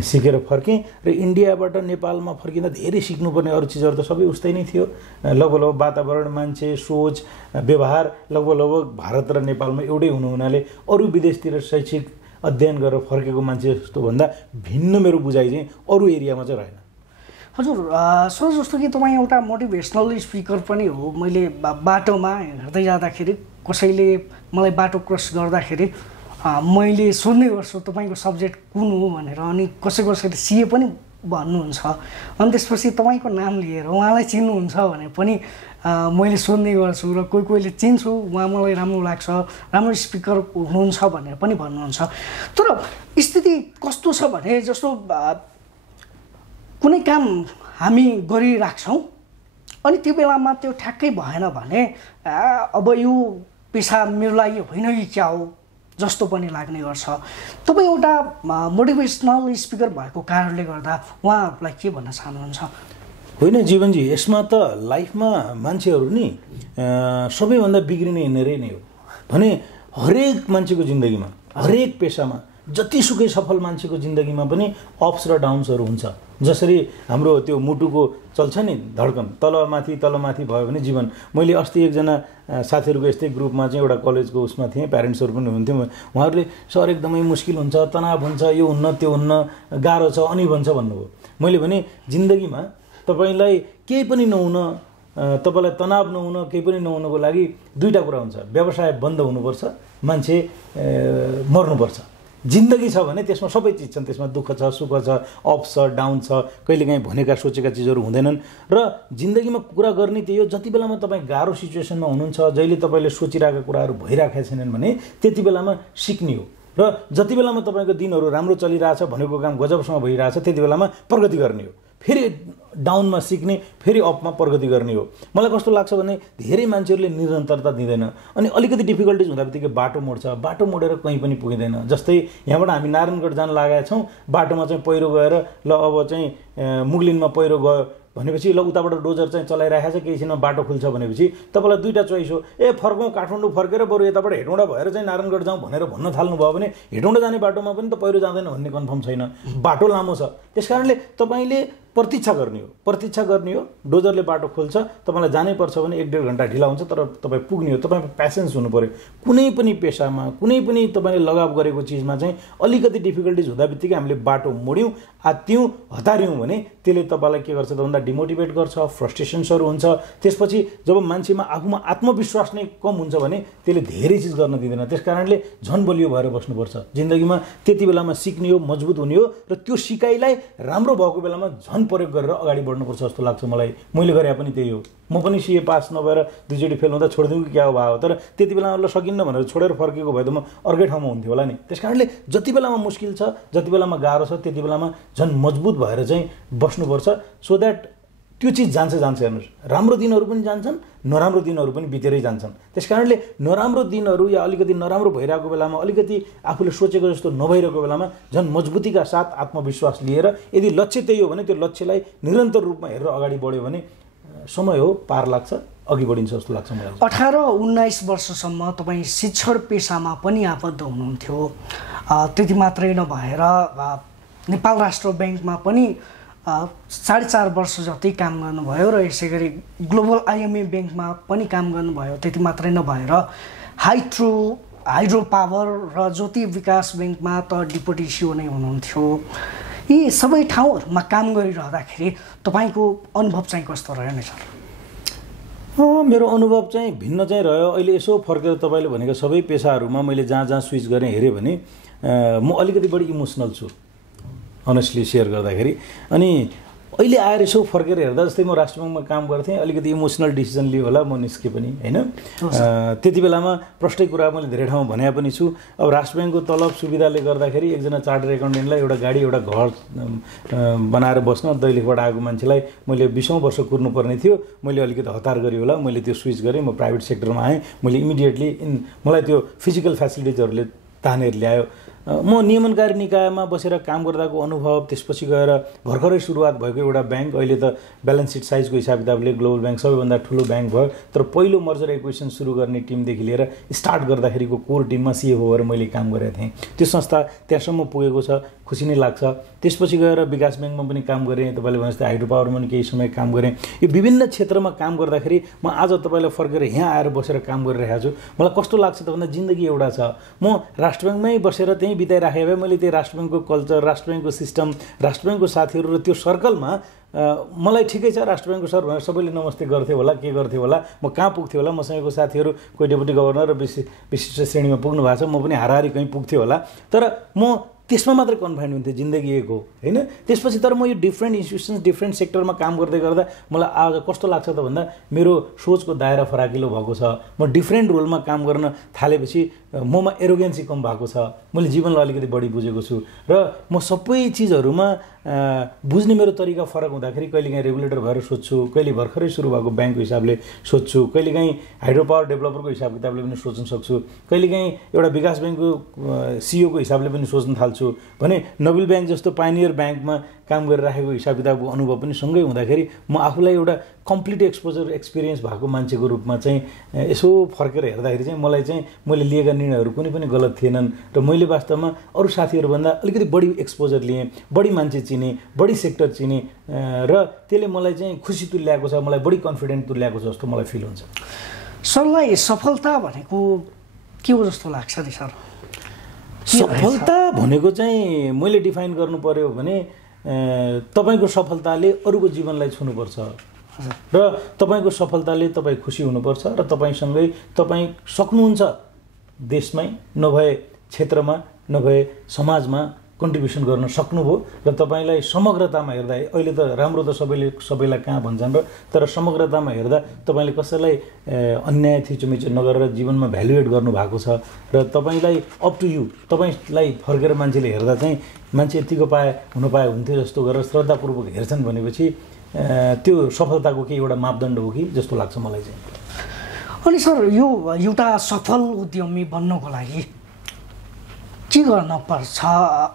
सिकेर फर्केँ। र इन्डियाबाट नेपालमा फर्किँदा धेरै सिक्नुपर्ने अरू चिजहरू त सबै उस्तै नै थियो। लगभग वातावरण, मान्छे, सोच, व्यवहार लगभग भारत र नेपालमा एउटै हुनु हुनाले अरू विदेशतिर शैक्षिक अध्ययन गरेर फर्केको मान्छे जस्तो भन्दा भिन्न मेरो बुझाइ चाहिँ अरू एरियामा चाहिँ रहेन। हजुर सर, जस्तो कि तपाईँ एउटा मोटिभेसनल स्पिकर पनि हो। मैले बाटोमा हिँड्दै जाँदाखेरि कसैले मलाई बाटो क्रस गर्दाखेरि मैले सोध्ने गर्छु तपाईँको सब्जेक्ट कुन हो भनेर, अनि कसैले CA पनि भन्नुहुन्छ अनि त्यसपछि तपाईँको नाम लिएर उहाँलाई चिन्नुहुन्छ भने पनि मैले सोध्ने गर्छु र कोहीले चिन्छु उहाँ मलाई राम्रो लाग्छ राम्रो स्पिकर हुनुहुन्छ भनेर पनि भन्नुहुन्छ। तर स्थिति कस्तो छ भने जस्तो कुनै काम हामी गरिराख्छौँ अनि त्यो बेलामा त्यो ठ्याक्कै भएन भने अब यो पेसा मेरो लागि होइन कि क्या हो जस्तो पनि लाग्ने गर्छ। तपाईँ एउटा मोटिभेसनल स्पिकर भएको कारणले गर्दा उहाँहरूलाई के भन्न चाहनुहुन्छ? होइन जीवनजी, यसमा त लाइफमा मान्छेहरू नि सबैभन्दा बिग्रिने यिनीहरू नै हो भने हरेक मान्छेको जिन्दगीमा हरेक पेसामा जतिसुकै सफल मान्छेको जिन्दगीमा पनि अप्स र डाउन्सहरू हुन्छ। जसरी हाम्रो त्यो मुटुको चल्छ नि धड्कन, तलमाथि भयो भने जीवन। मैले अस्ति एकजना साथीहरूको यस्तै ग्रुपमा चाहिँ एउटा कलेजको उसमा थिएँ, प्यारेन्ट्सहरू पनि हुन्थ्यो। उहाँहरूले सर एकदमै मुस्किल हुन्छ, तनाव हुन्छ, यो हुन्न त्यो हुन्न, गाह्रो छ अनि भन्छ भन्नुभयो। मैले भने जिन्दगीमा तपाईँलाई केही पनि नहुन, तपाईँलाई तनाव नहुन, केही पनि नहुनको लागि दुईवटा कुरा हुन्छ। व्यवसाय बन्द हुनुपर्छ, मान्छे मर्नुपर्छ। जिन्दगी छ भने त्यसमा सबै चिज छन्, त्यसमा दुःख छ, सुख छ, अप्स छ, डाउन छ, कहिलेकाहीँ भनेका सोचेका चिजहरू हुँदैनन्। र जिन्दगीमा कुरा गर्ने त्यही हो, जति बेलामा तपाईँ गाह्रो सिचुएसनमा हुनुहुन्छ, जहिले तपाईँले सोचिरहेका कुराहरू भइरहेका छैनन् भने त्यति बेलामा सिक्ने हो। र जति बेलामा तपाईँको दिनहरू राम्रो चलिरहेछ, भनेको काम गजबसँग भइरहेछ, त्यति बेलामा प्रगति गर्ने हो। फेरि डाउनमा सिक्ने, फेरि अपमा प्रगति गर्ने हो। मलाई कस्तो लाग्छ भने धेरै मान्छेहरूले निरन्तरता दिँदैन अनि अलिकति डिफिकल्टिज हुँदा बित्तिकै बाटो मोड्छ, बाटो मोडेर कहीँ पनि पुगिँदैन। जस्तै यहाँबाट हामी नारायणगढ जान लागेका छौँ, बाटोमा चाहिँ पहिरो गएर ल अब चाहिँ मुगलिनमा पहिरो गयो भनेपछि ल उताबाट डोजर चाहिँ चलाइरहेको छ, केही छिनमा बाटो खुल्छ भनेपछि तपाईँलाई दुईवटा चोइस हो। फर्कौँ, काठमाडौँ फर्केर बरु यताबाट हेटौँडा भएर चाहिँ नारायणगढ जाउँ भनेर भन्न थाल्नुभयो भने हेटौँडा जाने बाटोमा पनि त पहिरो जाँदैन भन्ने कन्फर्म छैन, बाटो लामो छ। त्यस कारणले तपाईँले प्रतीक्षा गर्ने हो। डोजरले बाटो खोल्छ, तपाईँलाई जानै पर्छ भने 1-1.5 घन्टा ढिला हुन्छ, तर तपाईँ पुग्ने हो। तपाईँको प्यासेन्स हुनु पऱ्यो। कुनै पनि पेसामा, कुनै पनि तपाईँले लगाव गरेको चिजमा चाहिँ अलिकति डिफिकल्टिज हुँदा बित्तिकै हामीले बाटो मोड्यौँ, आत्त्यौँ, हतार्यौँ भने त्यसले तपाईँलाई के गर्छ त भन्दा डिमोटिभेट गर्छ, फ्रस्ट्रेसन्सहरू हुन्छ। त्यसपछि जब मान्छेमा आफूमा आत्मविश्वास नै कम हुन्छ भने त्यसले धेरै चिज गर्न दिँदैन। त्यस कारणले झन् बलियो भएर बस्नुपर्छ। जिन्दगीमा त्यति बेलामा सिक्ने हो, मजबुत हुने हो र त्यो सिकाइलाई राम्रो भएको बेलामा झन् प्रयोग गरेर अगाडि बढ्नुपर्छ जस्तो लाग्छ मलाई। मैले गरे पनि त्यही हो। म पनि सीए पास नभएर 2 चोटि फेल हुँदा छोडिदिउँ कि क्या भयो, तर त्यति बेलामा ल सकिन्न भनेर छोडेर फर्केको भए त म अर्कै ठाउँमा हुन्थ्यो होला नि। त्यस कारणले जति बेलामा मुस्किल छ, जति बेलामा गाह्रो छ, त्यति बेलामा झन् मजबुत भएर चाहिँ बस्नुपर्छ। सो द्याट त्यो चिज जान्छ हेर्नुहोस्, राम्रो दिनहरू पनि जान्छन्, नराम्रो दिनहरू पनि बितेरै जान्छन्। त्यस कारणले नराम्रो दिनहरू या अलिकति नराम्रो भइरहेको बेलामा, अलिकति आफूले सोचेको जस्तो नभइरहेको बेलामा झन् मजबुतीका साथ आत्मविश्वास लिएर यदि लक्ष्य त्यही हो भने त्यो लक्ष्यलाई निरन्तर रूपमा हेरेर अगाडि बढ्यो भने समय हो, पार लाग्छ, अघि बढिन्छ जस्तो लाग्छ मलाई। 18-19 वर्षसम्म तपाईँ शिक्षण पेसामा पनि आबद्ध हुनुहुन्थ्यो। त्यति मात्रै नभएर नेपाल राष्ट्र ब्याङ्कमा पनि 4.5 वर्ष जति काम गर्नुभयो र यसै गरी ग्लोबल आइएमए ब्याङ्कमा पनि काम गर्नुभयो। त्यति मात्रै नभएर हाइड्रो पावर र ज्योति विकास ब्याङ्कमा त डिप्युटी सिओ नै हुनुहुन्थ्यो। यी सबै ठाउँहरूमा काम गरिरहँदाखेरि तपाईँको अनुभव चाहिँ कस्तो रह्यो नि सर? मेरो अनुभव चाहिँ भिन्न चाहिँ रह्यो। अहिले यसो फर्केर तपाईँले भनेको सबै पेसाहरूमा मैले जहाँ स्विच गरेँ हेरेँ भने म अलिकति बढी इमोसनल छु अनेस्टली सेयर गर्दाखेरि। अनि अहिले आएर यसो फर्केर हेर्दा जस्तै म राष्ट्र ब्याङ्कमा काम गर्थेँ, अलिकति इमोसनल डिसिजन लियो होला, म निस्केँ पनि होइन। त्यति बेलामा प्रष्टै कुरा मैले धेरै ठाउँमा भने पनि छु। अब राष्ट्र ब्याङ्कको तलब सुविधाले गर्दाखेरि एकजना चार्टर एकाउन्टेन्टलाई एउटा गाडी, एउटा घर बनाएर बस्न दैलेखबाट आएको मान्छेलाई मैले 20औं वर्ष कुर्नुपर्ने थियो। मैले अलिकति हतार गरेँ होला, मैले त्यो स्विच गरेँ, म प्राइभेट सेक्टरमा आएँ। मैले इमिडिएटली मलाई त्यो फिजिकल फेसिलिटिजहरूले तानेर ल्यायो। म नियमनकारी निकायमा बसेर काम गर्दाको अनुभव, त्यसपछि गएर भर्खरै सुरुवात भएको एउटा ब्याङ्क, अहिले त ब्यालेन्स सिट साइजको हिसाब किताबले ग्लोबल ब्याङ्क सबैभन्दा ठुलो ब्याङ्क भयो। तर पहिलो मर्जर एक्विजिसन सुरु गर्ने टिमदेखि लिएर स्टार्ट गर्दाखेरिको कोर टिममा सिएफओ भएर मैले काम गरेको थिएँ। त्यो संस्था त्यहाँसम्म पुगेको छ, खुसी नै लाग्छ। त्यसपछि गएर विकास ब्याङ्कमा पनि काम गरेँ, तपाईँले भने जस्तै हाइड्रो पावरमा पनि केही समय काम गरेँ। यो विभिन्न क्षेत्रमा काम गर्दाखेरि म आज तपाईँलाई फर्केर यहाँ आएर बसेर काम गरिरहेको छु। मलाई कस्तो लाग्छ त भन्दा जिन्दगी एउटा छ। म राष्ट्र ब्याङ्कमै बसेर त्यहीँ बिताइराखेँ भए मैले त्यही राष्ट्र ब्याङ्कको कल्चर, राष्ट्र ब्याङ्कको सिस्टम, राष्ट्र ब्याङ्कको साथीहरू र त्यो सर्कलमा मलाई ठिकै छ राष्ट्र ब्याङ्कको सर भनेर सबैले नमस्ते गर्थ्यो होला, के गर्थ्यो होला, म कहाँ पुग्थ्यो होला, मसँगको साथीहरू कोही डेपुटी गभर्नर र विशिष्ट श्रेणीमा पुग्नु भएको छ, म पनि हाराहारी कहीँ पुग्थ्यो होला। तर म त्यसमा मात्रै कन्फाइन्ड हुन्थ्यो जिन्दगी एक हो होइन। त्यसपछि तर म यो डिफ्रेन्ट इन्स्टिट्युसन्स डिफ्रेन्ट सेक्टरमा काम गर्दै गर्दा मलाई आज कस्तो लाग्छ त भन्दा मेरो सोचको दायरा फराकिलो भएको छ। म डिफ्रेन्ट रोलमा काम गर्न थालेपछि ममा एरोगेन्सी कम भएको छ। मैले जीवनलाई अलिकति बढी बुझेको छु र म सबै चिजहरूमा बुझ्ने मेरो तरिका फरक हुँदाखेरि कहिलेकाहीँ रेगुलेटर भएर सोध्छु, कहिले भर्खरै सुरु भएको ब्याङ्कको हिसाबले सोध्छु, कहिलेकाहीँ हाइड्रो पावर डेभलपरको हिसाब किताबले पनि सोच्न सक्छु, कहिलेकाहीँ एउटा विकास ब्याङ्कको सिइओको हिसाबले पनि सोच्न थाल्छु भने नोबेल ब्याङ्क जस्तो पाइनियर ब्याङ्कमा काम गरिराखेको हिसाब किताबको अनुभव पनि सँगै हुँदाखेरि म आफूलाई एउटा कम्प्लिट एक्सपिरियन्स भएको मान्छेको रूपमा चाहिँ यसो फर्केर हेर्दाखेरि चाहिँ मलाई चाहिँ मैले लिएका निर्णयहरू कुनै पनि गलत थिएनन् र मैले वास्तवमा अरू साथीहरूभन्दा अलिकति बढी एक्सपोजर लिएँ, बढी मान्छे चिने, बढी सेक्टर चिने र त्यसले मलाई चाहिँ खुसी तुल्याएको छ, मलाई बढी कन्फिडेन्ट तुल्याएको छ जस्तो मलाई फिल हुन्छ। सरलाई सफलता भनेको के हो जस्तो लाग्छ नि सर? सफलता भनेको चाहिँ मैले डिफाइन गर्नु पर्यो भने तपाईँको सफलताले अरूको जीवनलाई छुनुपर्छ र तपाईँको सफलताले तपाईँ खुसी हुनुपर्छ र तपाईँसँगै तपाईँ सक्नुहुन्छ देशमै नभए क्षेत्रमा नभए समाजमा कन्ट्रिब्युसन गर्न सक्नुभयो र तपाईँलाई समग्रतामा हेर्दा अहिले त राम्रो त सबैलाई कहाँ भन्छन् र तर समग्रतामा हेर्दा तपाईँले कसैलाई अन्याय थिचोमिचो नगरेर जीवनमा भ्यालुएट गर्नुभएको छ र तपाईँलाई अप टु यु, तपाईँलाई फर्केर मान्छेले हेर्दा चाहिँ मान्छे यतिको हुन पाए हुन्थ्यो जस्तो गरेर श्रद्धापूर्वक हेर्छन् भनेपछि त्यो सफलताको केही एउटा मापदण्ड हो कि जस्तो लाग्छ मलाई चाहिँ। अनि सर यो एउटा सफल उद्यमी बन्नको लागि के गर्न पर्छ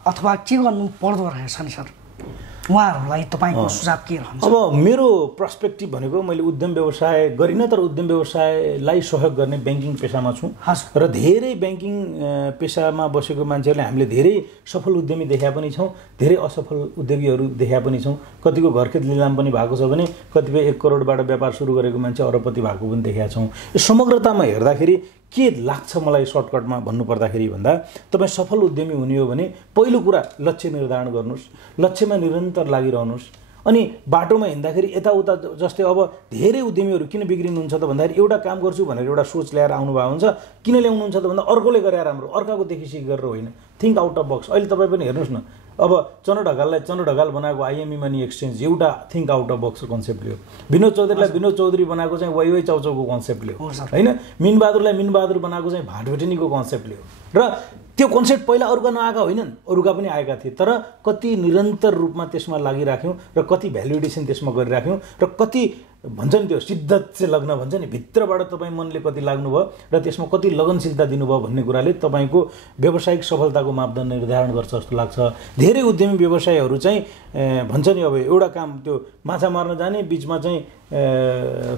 अथवा के गर्नु पर्दो रहेछ नि सर? उहाँहरूलाई तपाईँको सुझाव के रहन्छ? अब मेरो पर्सपेक्टिभ भनेको मैले उद्यम व्यवसाय गरिनँ तर उद्यम व्यवसायलाई सहयोग गर्ने ब्याङ्किङ पेसामा छु र धेरै ब्याङ्किङ पेसामा बसेको मान्छेहरूले हामीले धेरै सफल उद्यमी देखा पनि छौँ, धेरै असफल उद्योगीहरू देखा पनि छौँ। कतिको घरखेत लिलाम पनि भएको छ भने कतिपय 1 करोडबाट व्यापार सुरु गरेको मान्छे अरबपति भएको पनि देखेका छौँ। यो समग्रतामा हेर्दाखेरि के लाग्छ मलाई सर्टकटमा भन्नुपर्दाखेरि भन्दा तपाईँ सफल उद्यमी हुने हो भने पहिलो कुरा लक्ष्य निर्धारण गर्नुहोस्, लक्ष्यमा निरन्तर लागिरहनुहोस्। अनि बाटोमा हिँड्दाखेरि यताउता जस्तै अब धेरै उद्यमीहरू किन बिग्रिनुहुन्छ त भन्दाखेरि एउटा काम गर्छु भनेर एउटा सोच ल्याएर आउनुभएको हुन्छ। किन ल्याउनुहुन्छ त भन्दा अर्कोले गरे राम्रो, अर्काको देखि सिक गरेर होइन, थिङ्क आउट अफ बक्स। अहिले तपाईँ पनि हेर्नुहोस् न, अब चन्द्र ढकाललाई चन्द्र ढकाल बनाएको आइएमई मनी एक्सचेन्ज एउटा थिङ्क आउट अफ बक्सको कन्सेप्टले हो। विनोद चौधरीलाई विनोद चौधरी बनाएको चाहिँ वाइ चाउचाउको कन्सेप्टले हो होइन। मिनबहादुरलाई मिनबहादुर बनाएको चाहिँ भाटभेटिनीको कन्सेप्टले हो र त्यो कन्सेप्ट पहिला अरूका नआएका होइनन्, अरूका पनि आएका थिए तर कति निरन्तर रूपमा त्यसमा लागिराख्यौँ र कति भ्यालुडेसन त्यसमा गरिराख्यौँ र कति भन्छ नि त्यो सिद्धत चाहिँ लग्न भन्छ नि, भित्रबाट तपाईँ मनले कति लाग्नुभयो र त्यसमा कति लगनशीलता दिनुभयो भन्ने कुराले तपाईँको व्यावसायिक सफलताको मापदण्ड निर्धारण गर्छ जस्तो लाग्छ। धेरै उद्यमी व्यवसायहरू चाहिँ भन्छ नि अब एउटा काम त्यो माछा मार्न जाने बिचमा चाहिँ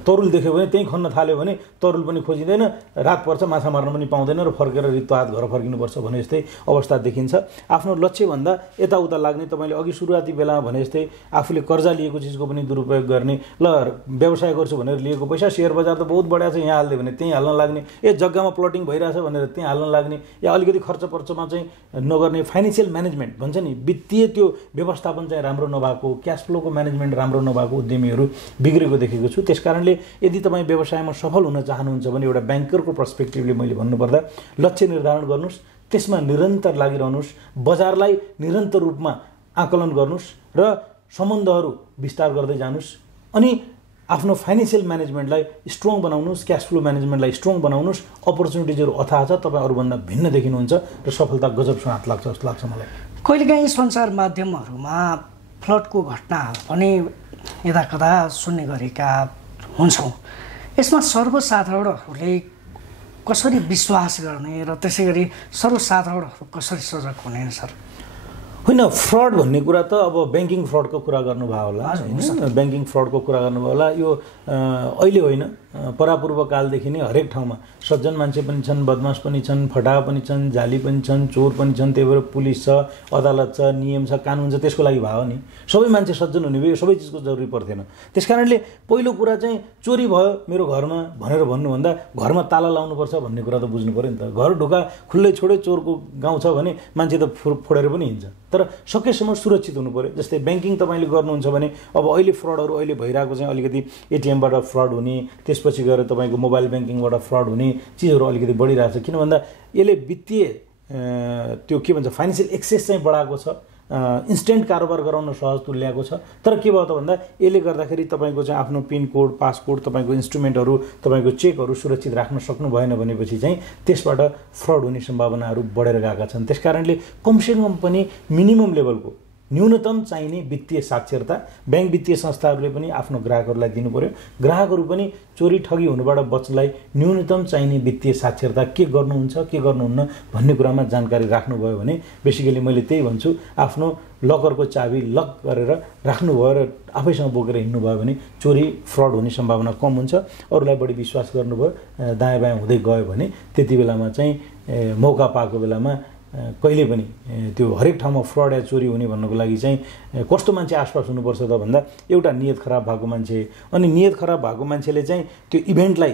तरुल देख्यो भने त्यहीँ खन्न थाल्यो भने तरुल पनि खोजिँदैन, रात पर्छ माछा मार्न पनि पाउँदैन र फर्केर रित्तो हात घर फर्किनुपर्छ भने जस्तै अवस्था देखिन्छ। आफ्नो लक्ष्यभन्दा यताउता लाग्ने, तपाईँले अघि सुरुवाती बेलामा भने जस्तै आफूले कर्जा लिएको चिजको पनि दुरुपयोग गर्ने, ल व्यवसाय गर्छु भनेर लिएको पैसा सेयर बजार त बहुत बढिया छ यहाँ हाल्दियो भने त्यहीँ हाल्न लाग्ने, जग्गामा प्लटिङ भइरहेछ भनेर त्यहीँ हाल्न लाग्ने, या अलिकति खर्च पर्चमा चाहिँ नगर्ने। फाइनेन्सियल म्यानेजमेन्ट भन्छ नि, वित्तीय त्यो व्यवस्थापन चाहिँ राम्रो नभएको, क्यास फ्लोको म्यानेजमेन्ट राम्रो नभएको उद्यमीहरू बिग्रेको देखेको छु। त्यसकारणले यदि तपाईँ व्यवसायमा सफल हुन चाहनुहुन्छ भने एउटा ब्याङ्करको पर्सपेक्टिभले मैले भन्नुपर्दा लक्ष्य निर्धारण गर्नुहोस्, त्यसमा निरन्तर लागिरहनुहोस्, बजारलाई निरन्तर रूपमा आकलन गर्नुहोस् र सम्बन्धहरू विस्तार गर्दै जानुहोस् अनि आफ्नो फाइनेन्सियल म्यानेजमेन्टलाई स्ट्रङ बनाउनुहोस्, क्यास फ्लो म्यानेजमेन्टलाई स्ट्रङ बनाउनुहोस्। अपर्च्युनिटिजहरू अथाह छ, तपाईँ अरूभन्दा भिन्न देखिनुहुन्छ र सफलता गजब हात लाग्छ जस्तो लाग्छ मलाई। कहिलेकाहीँ सञ्चार माध्यमहरूमा फ्लडको घटनाहरू पनि यदाकदा सुन्ने गरेका हुन्छौँ। यसमा सर्वसाधारणहरूले कसरी विश्वास गर्ने र त्यसै गरी सर्वसाधारणहरू कसरी सजग हुने सर? होइन, फ्रड भन्ने कुरा त अब ब्याङ्किङ फ्रडको कुरा गर्नुभयो होला होइन, ब्याङ्किङ फ्रडको कुरा गर्नुभयो होला। यो अहिले होइन, परापूर्व कालदेखि नै हरेक ठाउँमा सज्जन मान्छे पनि छन्, बदमास पनि छन्, फटाहा पनि छन्, जाली पनि छन्, चोर पनि छन्। त्यही भएर पुलिस छ, अदालत छ, नियम छ, कानुन छ, त्यसको लागि भयो नि। सबै मान्छे सज्जन हुने भयो, सबै चिजको जरुरी पर्थेन। त्यसकारणले पहिलो कुरा चाहिँ चोरी भयो मेरो घरमा भनेर भन्नुभन्दा घरमा ताला लाउनुपर्छ भन्ने कुरा त बुझ्नु पऱ्यो नि त। घर ढोका खुल्लै छोडे चोरको गाउँ छ भने मान्छे त फोडेर पनि हिँड्छ, तर सकेसम्म सुरक्षित हुनु पऱ्यो। जस्तै ब्याङ्किङ तपाईँले गर्नुहुन्छ भने अब अहिले फ्रडहरू अहिले भइरहेको चाहिँ अलिकति एटिएमबाट फ्रड हुने, त्यसपछि गएर तपाईँको मोबाइल ब्याङ्किङबाट फ्रड हुने चिजहरू अलिकति बढिरहेको छ। किन भन्दा यसले वित्तीय त्यो के भन्छ फाइनेन्सियल एक्सेस चाहिँ बढाएको छ, इन्स्टेन्ट कारोबार गराउन सहज तुल्याएको छ। तर के भयो त भन्दा यसले गर्दाखेरि तपाईँको चाहिँ आफ्नो पिन कोड, पासकोड, तपाईँको इन्स्ट्रुमेन्टहरू, तपाईँको चेकहरू सुरक्षित राख्न सक्नु भएन भनेपछि चाहिँ त्यसबाट फ्रड हुने सम्भावनाहरू बढेर गएका छन्। त्यसकारणले कमसेकम पनि मिनिमम लेभलको न्यूनतम चाहिने वित्तीय साक्षरता बैंक वित्तीय संस्थाहरूले पनि आफ्नो ग्राहकहरूलाई दिनु पर्यो। ग्राहकहरू पनि चोरी ठगी हुनुबाट बच्नलाई न्यूनतम चाहिने वित्तीय साक्षरता के गर्नुहुन्छ के गर्नुहुन्न भन्ने कुरामा जानकारी राख्नुभयो भने बेसिकली मैले त्यही भन्छु, आफ्नो लकरको चाबी लक गरेर राख्नुभयो र आफैसँग बोकेर हिँड्नुभयो भने चोरी फ्रड हुने सम्भावना कम हुन्छ। अरूलाई बढी विश्वास गर्नुभयो, दायाँ बायाँ हुँदै गयो भने त्यति बेलामा चाहिँ मौका पाएको बेलामा कहिले पनि त्यो हरेक ठाउँमा फ्रड या चोरी हुने भन्नको लागि चाहिँ कस्तो मान्छे आसपास हुनुपर्छ त भन्दा एउटा नियत खराब भएको मान्छे, अनि नियत खराब भएको मान्छेले चाहिँ त्यो इभेन्टलाई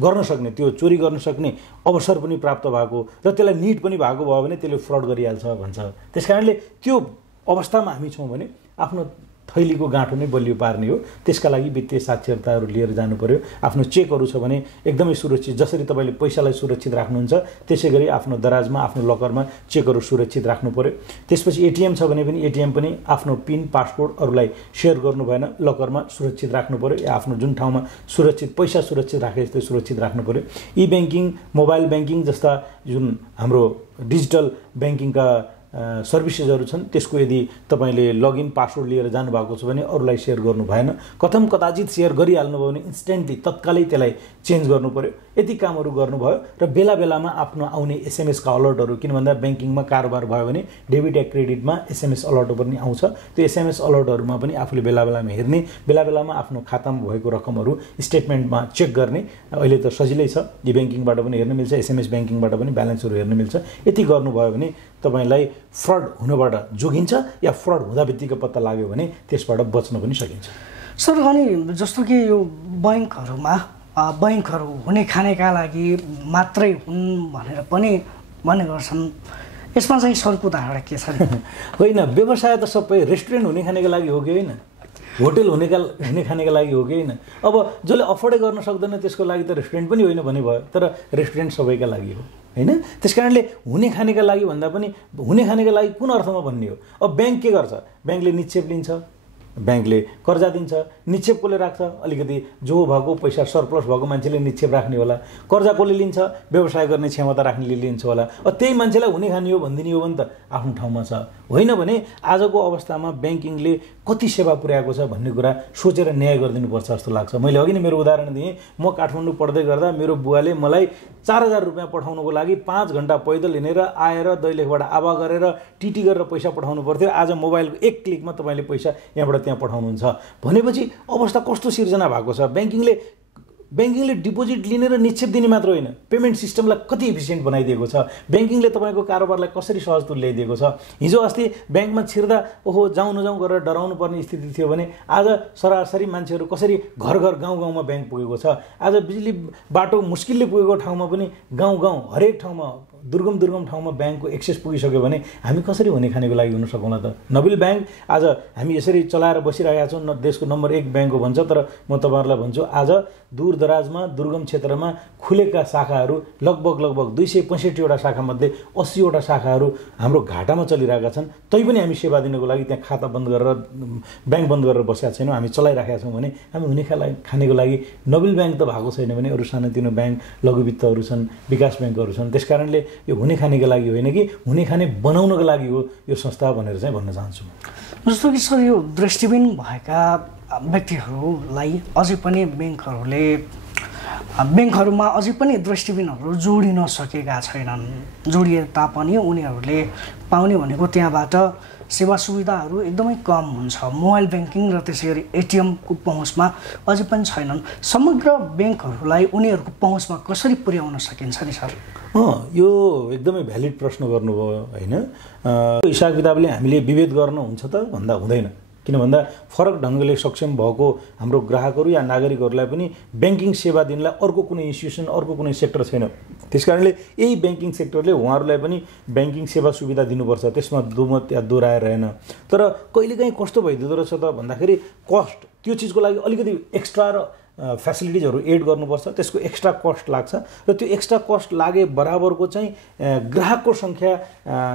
गर्न सक्ने, त्यो चोरी गर्न सक्ने अवसर पनि प्राप्त भएको र त्यसलाई निड पनि भएको भयो भने त्यसले फ्रड गरिहाल्छ भन्छ। त्यसकारणले त्यो अवस्थामा हामी छौँ भने आफ्नो थैलीको गाँठो नै बलियो पार्ने हो। त्यसका लागि वित्तीय साक्षरताहरू लिएर जानु पर्यो। आफ्नो चेकहरू छ भने एकदमै सुरक्षित, जसरी तपाईँले पैसालाई सुरक्षित राख्नुहुन्छ त्यसै गरी आफ्नो दराजमा, आफ्नो लकरमा चेकहरू सुरक्षित राख्नु पर्यो। त्यसपछि एटिएम छ भने पनि एटिएम पनि आफ्नो पिन, पासपोर्ट अरूलाई सेयर गर्नु भएन, लकरमा सुरक्षित राख्नु पर्यो। या आफ्नो जुन ठाउँमा सुरक्षित पैसा सुरक्षित राखे जस्तै सुरक्षित राख्नु पर्यो। ई ब्याङ्किङ, मोबाइल ब्याङ्किङ जस्ता जुन हाम्रो डिजिटल ब्याङ्किङका सर्भिसेसहरू छन् त्यसको यदि तपाईँले लगइन पासवर्ड लिएर जानुभएको छ भने अरूलाई सेयर गर्नु भएन। कथम कदाचित सेयर गरिहाल्नुभयो भने इन्स्टेन्टली तत्कालै त्यसलाई चेन्ज गर्नु पर्यो। यति कामहरू गर्नुभयो र बेला बेलामा आफ्नो आउने एसएमएसका अलर्टहरू, किन भन्दा ब्याङ्किङमा कारोबार भयो भने डेबिट या क्रेडिटमा एसएमएस अलर्टहरू पनि आउँछ। त्यो एसएमएस अलर्टहरूमा पनि आफूले बेला बेलामा हेर्ने, बेला बेलामा आफ्नो खातामा भएको रकमहरू स्टेटमेन्टमा चेक गर्ने। अहिले त सजिलै छ, ई ब्याङ्किङबाट पनि हेर्न मिल्छ, एसएमएस ब्याङ्किङबाट पनि ब्यालेन्सहरू हेर्न मिल्छ। यति गर्नुभयो भने तपाईँलाई फ्रड हुनबाट जोगिन्छ या फ्रड हुँदा बित्तिकै पत्ता लाग्यो भने त्यसबाट बच्न पनि सकिन्छ। सर, अनि जस्तो कि यो बैङ्कहरू हुने खानेका लागि मात्रै हुन् भनेर पनि भन्ने गर्छन्, यसमा चाहिँ सरको धारणा के छ? होइन, व्यवसाय त सबै रेस्टुरेन्ट हुने खानेको लागि हो कि होइन, होटल हुने खानेको लागि हो कि होइन। अब जसले अफोर्डै गर्न सक्दैन त्यसको लागि त रेस्टुरेन्ट पनि होइन भने भयो, तर रेस्टुरेन्ट सबैका लागि हो होइन। त्यसकारणले हुने खानेका लागि भन्दा पनि हुने खानेका लागि कुन अर्थमा भन्ने हो। अब ब्याङ्क के गर्छ? ब्याङ्कले निक्षेप लिन्छ, ब्याङ्कले कर्जा दिन्छ, निक्षेप कसले राख्छ? अलिकति जो भएको पैसा सरप्लस भएको मान्छेले निक्षेप राख्ने होला। कर्जा कसले लिन्छ? व्यवसाय गर्ने क्षमता राख्नेले लिन्छ होला। त्यही मान्छेलाई हुने खाने हो भनिदिने हो भने त आफ्नो ठाउँमा छ। होइन भने आजको अवस्थामा ब्याङ्किङले कति सेवा पुर्याएको छ भन्ने कुरा सोचेर न्याय गरिदिनुपर्छ जस्तो लाग्छ। मैले अघि नै मेरो उदाहरण दिएँ, म काठमाडौँ पढ्दै गर्दा मेरो बुवाले मलाई 4000 रुपियाँ पठाउनुको लागि 5 घन्टा पैदल हिँडेर आएर दैलेखबाट आवा गरेर टिटी गरेर पैसा पठाउनु पर्थ्यो। आज मोबाइलको एक क्लिकमा तपाईँले पैसा यहाँबाट त्यहाँ पठाउनुहुन्छ भनेपछि अवस्था कस्तो सिर्जना भएको छ। ब्याङ्किङले डिपोजिट लिने र निक्षेप दिने मात्र होइन, पेमेन्ट सिस्टमलाई कति इफिसियन्ट बनाइदिएको छ। ब्याङ्किङले तपाईँको कारोबारलाई कसरी सहज तुल्याइदिएको छ। हिजो अस्ति ब्याङ्कमा छिर्दा ओहो जाउँ नजाउँ गरेर डराउनु पर्ने स्थिति थियो भने आज सरासरी मान्छेहरू कसरी घर घर गाउँ गाउँमा ब्याङ्क पुगेको छ। आज बिजुली बाटो मुस्किलले पुगेको ठाउँमा पनि गाउँ गाउँ हरेक ठाउँमा दुर्गम ठाउँमा ब्याङ्कको एक्सेस पुगिसक्यो भने हामी कसरी हुने खानेको लागि हुन सकौँला त। नबिल ब्याङ्क आज हामी यसरी चलाएर बसिरहेका छौँ, देशको नम्बर 1 ब्याङ्क हो भन्छ, तर म तपाईँहरूलाई भन्छु आज दूरदराजमा दुर्गम क्षेत्रमा खुलेका शाखाहरू लगभग 265वटा शाखामध्ये 80वटा शाखाहरू हाम्रो घाटामा चलिरहेका छन्। तैपनि हामी सेवा दिनको लागि त्यहाँ खाता बन्द गरेर ब्याङ्क बन्द गरेर बसेका छैनौँ, हामी चलाइरहेका छौँ भने हामी हुने खानेको लागि नबिल ब्याङ्क त भएको छैन भने अरू सानोतिनो ब्याङ्क, लघु वित्तहरू छन्, विकास ब्याङ्कहरू छन्। त्यसकारणले यो हुने खानेको लागि होइन कि हुने खाने बनाउनको लागि हो यो संस्था भनेर चाहिँ भन्न चाहन्छु। जस्तो कि सर, यो दृष्टिबिन भएका व्यक्तिहरूलाई अझै पनि ब्याङ्कहरूमा अझै पनि दृष्टिबिनहरू जोडिन सकेका छैनन्। जोडिए तापनि उनीहरूले पाउने भनेको त्यहाँबाट सेवा सुविधाहरू एकदमै कम हुन्छ। मोबाइल ब्याङ्किङ र त्यसै गरी एटिएमको पहुँचमा अझै पनि छैनन्। समग्र ब्याङ्कहरूलाई उनीहरूको पहुँचमा कसरी पुर्याउन सकिन्छ नि सर? यो एकदमै भ्यालिड प्रश्न गर्नुभयो होइन। हिसाब किताबले हामीले विभेद गर्न हुन्छ त भन्दा हुँदैन, किन भन्दा फरक ढङ्गले सक्षम भएको हाम्रो ग्राहकहरू या नागरिकहरूलाई पनि ब्याङ्किङ सेवा दिनलाई अर्को कुनै इन्स्टिट्युसन, अर्को कुनै सेक्टर छैन। त्यसकारणले यही ब्याङ्किङ सेक्टरले उहाँहरूलाई पनि ब्याङ्किङ सेवा सुविधा दिनुपर्छ, त्यसमा दुमत या दोहोऱ्याएर रहेन। तर कहिलेकाहीँ कस्तो भइदिँदो रहेछ त भन्दाखेरि कस्ट त्यो चिजको लागि अलिकति एक्स्ट्रा र फ्यासिलिटिजहरू एड गर्नुपर्छ, त्यसको एक्स्ट्रा कस्ट लाग्छ र त्यो एक्स्ट्रा कस्ट लागे बराबरको चाहिँ ग्राहकको सङ्ख्या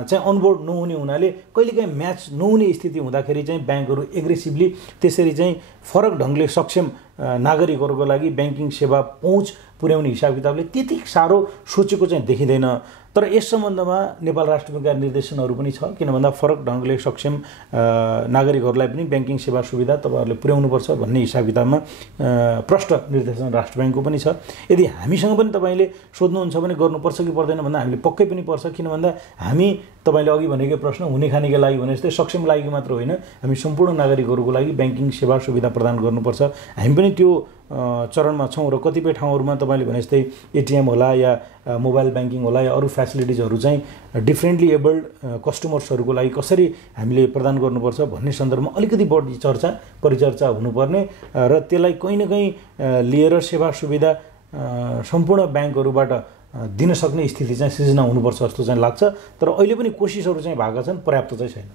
चाहिँ अनबोर्ड नहुने हुनाले कहिलेकाहीँ म्याच नहुने स्थिति हुँदाखेरि चाहिँ ब्याङ्कहरू एग्रेसिभली त्यसरी चाहिँ फरक ढङ्गले सक्षम नागरिकहरूको लागि ब्याङ्किङ सेवा पहुँच पुर्याउने हिसाब किताबले त्यति साह्रो सोचेको चाहिँ देखिँदैन। तर यस सम्बन्धमा नेपाल राष्ट्र ब्याङ्कका निर्देशनहरू पनि छ, किन भन्दा फरक ढङ्गले सक्षम नागरिकहरूलाई पनि ब्याङ्किङ सेवा सुविधा तपाईँहरूले पुर्याउनुपर्छ भन्ने हिसाब किताबमा प्रष्ट निर्देशन राष्ट्र ब्याङ्कको पनि छ। यदि हामीसँग पनि तपाईँले सोध्नुहुन्छ भने गर्नुपर्छ कि पर्दैन भन्दा हामीले पक्कै पनि पर्छ, किन भन्दा हामी तपाईँले अघि भनेकै प्रश्न हुने खानेको लागि भने जस्तै सक्षम लागि मात्र होइन, हामी सम्पूर्ण नागरिकहरूको लागि ब्याङ्किङ सेवा सुविधा प्रदान गर्नुपर्छ। हामी पनि त्यो चरणमा छौँ र कतिपय ठाउँहरूमा तपाईँले भने जस्तै एटिएम होला या मोबाइल ब्याङ्किङ होला या अरू फ्यासिलिटिजहरू चाहिँ डिफ्रेन्टली एबल्ड कस्टमर्सहरूको लागि कसरी हामीले प्रदान गर्नुपर्छ भन्ने सन्दर्भमा अलिकति बढी चर्चा परिचर्चा हुनुपर्ने र त्यसलाई कहीँ न कहीँ लिएर सेवा सुविधा सम्पूर्ण ब्याङ्कहरूबाट दिन सक्ने स्थिति चाहिँ सिर्जना हुनुपर्छ जस्तो चाहिँ लाग्छ। तर अहिले पनि कोसिसहरू चाहिँ भएका छन्, पर्याप्त चाहिँ छैन।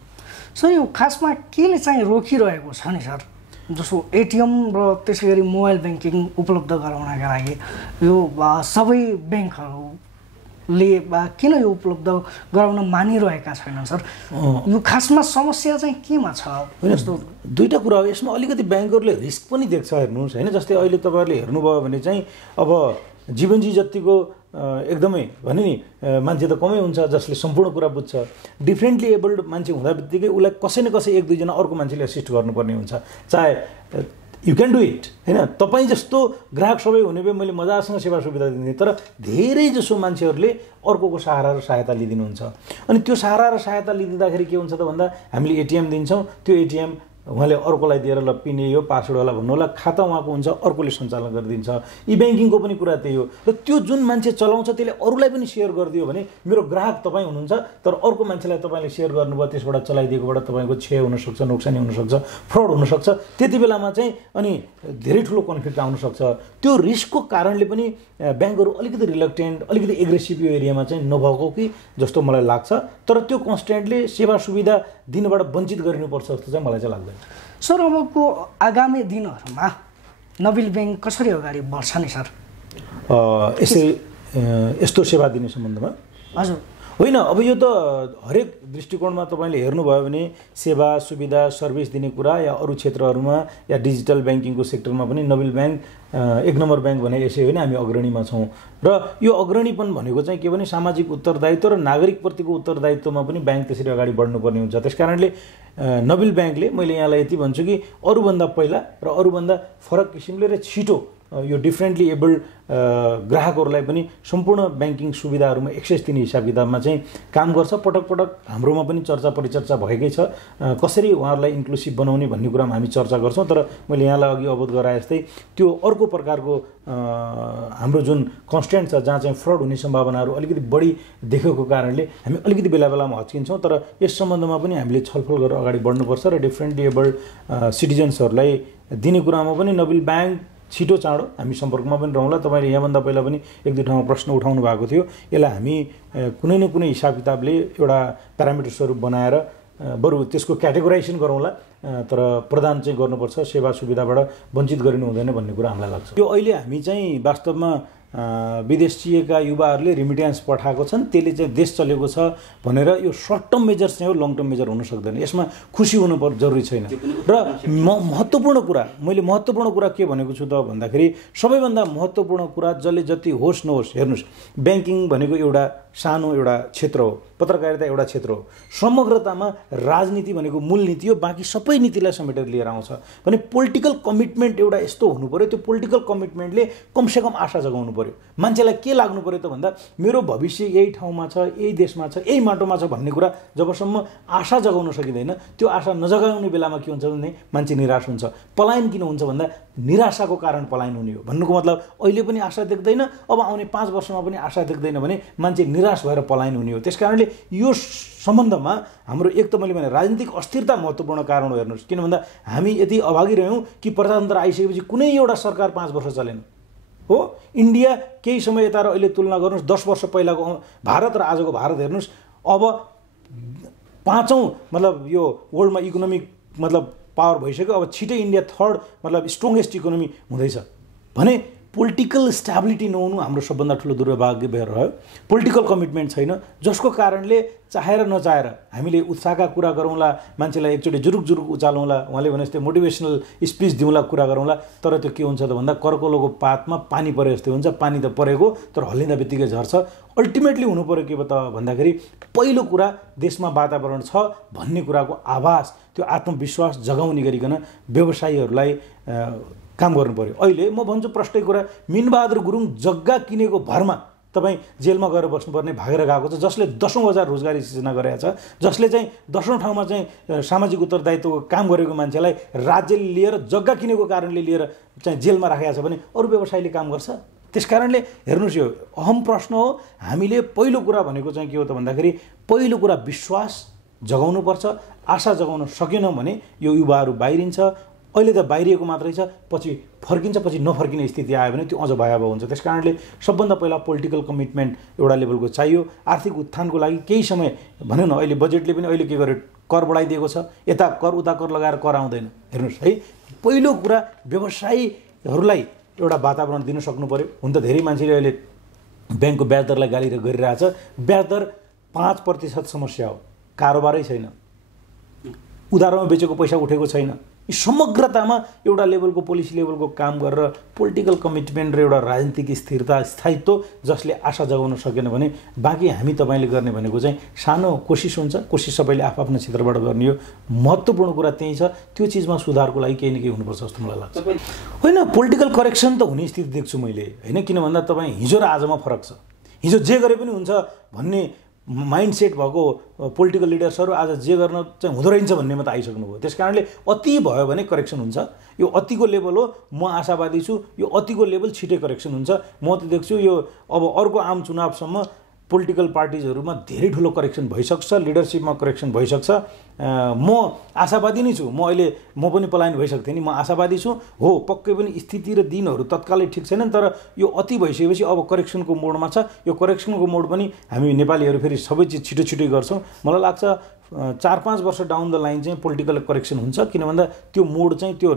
सर यो खासमा केले चाहिँ रोकिरहेको छ नि सर, जस्तो एटिएम र त्यसै गरी मोबाइल ब्याङ्किङ उपलब्ध गराउनका लागि यो सबै ब्याङ्कहरूले किन यो उपलब्ध गराउन मानिरहेका छैनन् सर? यो खासमा समस्या चाहिँ केमा छ? जस्तो दुईवटा कुरा हो यसमा, अलिकति ब्याङ्कहरूले रिस्क पनि देख्छ हेर्नुहोस् होइन। जस्तै अहिले तपाईँहरूले हेर्नुभयो भने चाहिँ अब जीवनजी जतिको एकदमै भने नि मान्छे त कमै हुन्छ जसले सम्पूर्ण कुरा बुझ्छ। डिफ्रेन्टली एबल्ड मान्छे हुँदा बित्तिकै उसलाई कसै न कसै एक दुईजना अर्को मान्छेले एसिस्ट गर्नुपर्ने हुन्छ, चाहे यु क्यान डु इट होइन। तपाईँ जस्तो ग्राहक सबै हुने भए मैले मजासँग सेवा सुविधा दिन्थेँ, तर धेरै जसो मान्छेहरूले अर्कोको सहारा र सहायता लिइदिनुहुन्छ। अनि त्यो सहारा र सहायता लिइदिँदाखेरि के हुन्छ त भन्दा हामीले एटिएम दिन्छौँ, त्यो एटिएम उहाँले अर्कोलाई दिएर ल पिन यो पासवर्ड होला भन्नु होला, खाता उहाँको हुन्छ अर्कोले सञ्चालन गरिदिन्छ। ई ब्याङ्किङको पनि कुरा त्यही हो र त्यो जुन मान्छे चलाउँछ त्यसले अरूलाई पनि सेयर गरिदियो भने मेरो ग्राहक तपाईँ हुनुहुन्छ, तर अर्को मान्छेलाई तपाईँले सेयर गर्नुभयो, त्यसबाट चलाइदिएकोबाट तपाईँको क्षय हुनसक्छ, नोक्सानी हुनसक्छ, फ्रड हुनसक्छ। त्यति बेलामा चाहिँ अनि धेरै ठुलो कन्फ्लिक्ट आउनसक्छ। त्यो रिस्कको कारणले पनि ब्याङ्कहरू अलिकति रिलक्टेन्ट, अलिकति एग्रेसिभ यो एरियामा चाहिँ नभएको कि जस्तो मलाई लाग्छ। तर त्यो कन्स्टेन्टले सेवा सुविधा दिनबाट वञ्चित गरिनुपर्छ जस्तो चाहिँ मलाई चाहिँ लाग्दैन। सर अबको आगामी दिनहरूमा नबिल ब्याङ्क कसरी अगाडि बढ्छ नि सर? यस्तो सेवा दिने सम्बन्धमा हजुर होइन, अब यो त हरेक दृष्टिकोणमा तपाईँले हेर्नुभयो भने सेवा सुविधा सर्भिस दिने कुरा या अरू क्षेत्रहरूमा या डिजिटल ब्याङ्किङको सेक्टरमा पनि नबिल ब्याङ्क एक नम्बर ब्याङ्क भने यसै होइन, हामी अग्रणीमा छौँ। र यो अग्रणीपन भनेको चाहिँ के भने सामाजिक उत्तरदायित्व र नागरिकप्रतिको उत्तरदायित्वमा पनि ब्याङ्क त्यसरी अगाडि बढ्नुपर्ने हुन्छ। त्यस कारणले नबिल ब्याङ्कले मैले यहाँलाई यति भन्छु कि अरूभन्दा पहिला र अरूभन्दा फरक किसिमले र छिटो यो डिफ्रेन्टली एबल्ड ग्राहकहरूलाई पनि सम्पूर्ण ब्याङ्किङ सुविधाहरूमा एक्सेस दिने हिसाब किताबमा चाहिँ काम गर्छ। पटक पटक हाम्रोमा पनि चर्चा परिचर्चा भएकै छ, कसरी उहाँहरूलाई इन्क्लुसिभ बनाउने भन्ने कुरामा हामी चर्चा गर्छौँ। तर मैले यहाँलाई अघि अवगत गराए जस्तै त्यो अर्को प्रकारको हाम्रो जुन कन्स्टेन्ट छ जहाँ चाहिँ फ्रड हुने सम्भावनाहरू अलिकति बढी देखेको कारणले हामी अलिकति बेला बेलामा हच्किन्छौँ। तर यस सम्बन्धमा पनि हामीले छलफल गरेर अगाडि बढ्नुपर्छ र डिफ्रेन्टली एबल्ड सिटिजन्सहरूलाई दिने कुरामा पनि नबिल ब्याङ्क छिटो चाँडो हामी सम्पर्कमा पनि रहँला। तपाईँले यहाँभन्दा पहिला पनि एक दुई ठाउँमा प्रश्न उठाउनु भएको थियो, यसलाई हामी कुनै न कुनै हिसाब किताबले एउटा प्यारामिटर्सहरू बनाएर बरु त्यसको क्याटेगोराइजेसन गरौँला, तर प्रदान चाहिँ गर्नुपर्छ, सेवा सुविधाबाट वञ्चित गरिनु हुँदैन भन्ने कुरा हामीलाई लाग्छ। यो अहिले हामी चाहिँ वास्तवमा विदेशिएका युवाहरूले रिमिट्यान्स पठाएको छन्, त्यसले चाहिँ देश चलेको छ भनेर यो सर्ट टर्म मेजर चाहिँ हो, लङ टर्म मेजर हुन सक्दैन। यसमा खुसी हुनु जरुरी छैन। र महत्त्वपूर्ण कुरा मैले महत्त्वपूर्ण कुरा के भनेको छु त भन्दाखेरि सबैभन्दा महत्त्वपूर्ण कुरा जसले जति होस् नहोस्, हेर्नुहोस् ब्याङ्किङ भनेको एउटा सानो एउटा क्षेत्र हो, पत्रकारिता एउटा क्षेत्र हो, समग्रतामा राजनीति भनेको मूल नीति हो, बाँकी सबै नीतिलाई समेटेर लिएर आउँछ भने पोलिटिकल कमिटमेन्ट एउटा यस्तो हुनु पर्यो। त्यो पोलिटिकल कमिटमेन्टले कमसेकम आशा जगाउनु पर्यो। मान्छेलाई के लाग्नु पर्यो त भन्दा मेरो भविष्य यही ठाउँमा छ, यही देशमा छ, यही माटोमा छ भन्ने कुरा जबसम्म आशा जगाउन सकिँदैन, त्यो आशा नजगाउने बेलामा के हुन्छ भने मान्छे निराश हुन्छ। पलायन किन हुन्छ भन्दा निराशाको कारण पलायन हुने हो। भन्नुको मतलब अहिले पनि आशा देख्दैन, अब आउने 5 वर्षमा पनि आशा देख्दैन भने मान्छे निराश भएर पलायन हुने हो। त्यसकारणले यो सम्बन्धमा हाम्रो एक त मैले भने राजनीतिक अस्थिरता महत्त्वपूर्ण कारण हो। हेर्नुहोस् किन भन्दा हामी यति अभागी रह्यौँ कि प्रजातन्त्र आइसकेपछि कुनै एउटा सरकार 5 वर्ष चलेन हो। इन्डिया केही समय यता र अहिले तुलना गर्नुहोस् 10 वर्ष पहिलाको भारत र आजको भारत हेर्नुहोस्, अब 5औं मतलब यो वर्ल्डमा इकोनोमिक मतलब पावर भइसक्यो। अब छिटै इन्डिया 3rd मतलब स्ट्रङ्गेस्ट इकोनोमी हुँदैछ भने पोलिटिकल स्ट्याबिलिटी नहुनु हाम्रो सबभन्दा ठुलो दुर्भाग्य भएर रह्यो। पोलिटिकल कमिटमेन्ट छैन, जसको कारणले चाहेर नचाहेर हामीले उत्साहका कुरा गरौँला, मान्छेलाई एकचोटि जुरुक जुरुक उचालौँला, उहाँले भने जस्तै मोटिभेसनल स्पिच दिउँला, कुरा गरौँला, तर त्यो के हुन्छ त भन्दा करकोलोको पातमा पानी परे जस्तै हुन्छ। पानी त परेको तर हल्लिँदा बित्तिकै झर्छ। अल्टिमेटली हुनु पऱ्यो के त भन्दाखेरि पहिलो कुरा देशमा वातावरण छ भन्ने कुराको आभास, त्यो आत्मविश्वास जगाउने गरिकन व्यवसायीहरूलाई काम गर्नु पर्यो। अहिले म भन्छु प्रष्टै कुरा, मिनबहादुर गुरुङ जग्गा किनेको भरमा तपाईँ जेलमा गएर बस्नुपर्ने भागेर गएको छ, जसले 10,000 रोजगारी सृजना गरेको छ, जसले चाहिँ 10औं ठाउँमा चाहिँ सामाजिक उत्तरदायित्वको काम गरेको मान्छेलाई राज्यले लिएर जग्गा किनेको कारणले लिएर चाहिँ जेलमा राखेको छ भने अरू व्यवसायीले काम गर्छ। त्यस कारणले हेर्नुहोस्, यो अहम प्रश्न हो। हामीले पहिलो कुरा भनेको चाहिँ के हो त भन्दाखेरि पहिलो कुरा विश्वास जगाउनुपर्छ। आशा जगाउन सकेनौँ भने यो युवाहरू बाहिरिन्छ। अहिले त बाहिरिएको मात्रै छ, पछि फर्किन्छ, पछि नफर्किने स्थिति आयो भने त्यो अझ भयावह हुन्छ। त्यस कारणले सबभन्दा पहिला पोलिटिकल कमिटमेन्ट एउटा लेभलको चाहियो। आर्थिक उत्थानको लागि केही समय भनौँ न, अहिले बजेटले पनि अहिले के गर्यो, कर बढाइदिएको छ, यता कर उता कर लगाएर कर आउँदैन। हेर्नुहोस् है, पहिलो कुरा व्यवसायीहरूलाई एउटा वातावरण दिन सक्नु पर्यो। हुन त धेरै मान्छेले अहिले ब्याङ्कको ब्याज दरलाई गाली गरिरहेछ। ब्याज दर 5% समस्या हो, कारोबारै छैन, उधारोमा बेचेको पैसा उठेको छैन। यी समग्रतामा एउटा लेभलको पोलिसी लेभलको काम गरेर पोलिटिकल कमिटमेन्ट र एउटा राजनीतिक स्थिरता स्थायित्व जसले आशा जगाउन सकेन भने बाँकी हामी तपाईँले गर्ने भनेको चाहिँ सानो कोसिस हुन्छ। कोसिस सबैले आफ्नो क्षेत्रबाट गर्ने हो। महत्त्वपूर्ण कुरा त्यही छ। त्यो चिजमा सुधारको लागि केही न केही हुनुपर्छ जस्तो मलाई लाग्छ। होइन, पोलिटिकल करेक्सन त हुने स्थिति देख्छु मैले, होइन, किन भन्दा तपाईँ हिजो र आजमा फरक छ। हिजो जे गरे पनि हुन्छ भन्ने माइन्डसेट भएको पोलिटिकल लिडर्सहरू आज जे गर्न चाहिँ हुँदो रहेछ भन्नेमा त आइसक्नुभयो। त्यस कारणले अति भयो भने करेक्सन हुन्छ। यो अतिको लेभल हो, म आशावादी छु। यो अतिको लेभल छिटै करेक्सन हुन्छ। म त देख्छु यो अब अर्को आम चुनावसम्म पोलिटिकल पार्टिजहरूमा धेरै ठुलो करेक्सन भइसक्छ, लिडरसिपमा करेक्सन भइसक्छ। म आशावादी नै छु। म पनि पलायन भइसक्थेँ नि, म आशावादी छु। हो, पक्कै पनि स्थिति र दिनहरू तत्कालै ठिक छैनन्, तर यो अति भइसकेपछि अब करेक्सनको मोडमा छ। यो करेक्सनको मोड पनि हामी नेपालीहरू फेरि सबै चिज छिटो छिटै गर्छौँ। मलाई लाग्छ 4-5 वर्ष डाउन द लाइन चाहिँ पोलिटिकल करेक्सन हुन्छ, किन भन्दा त्यो मोड चाहिँ त्यो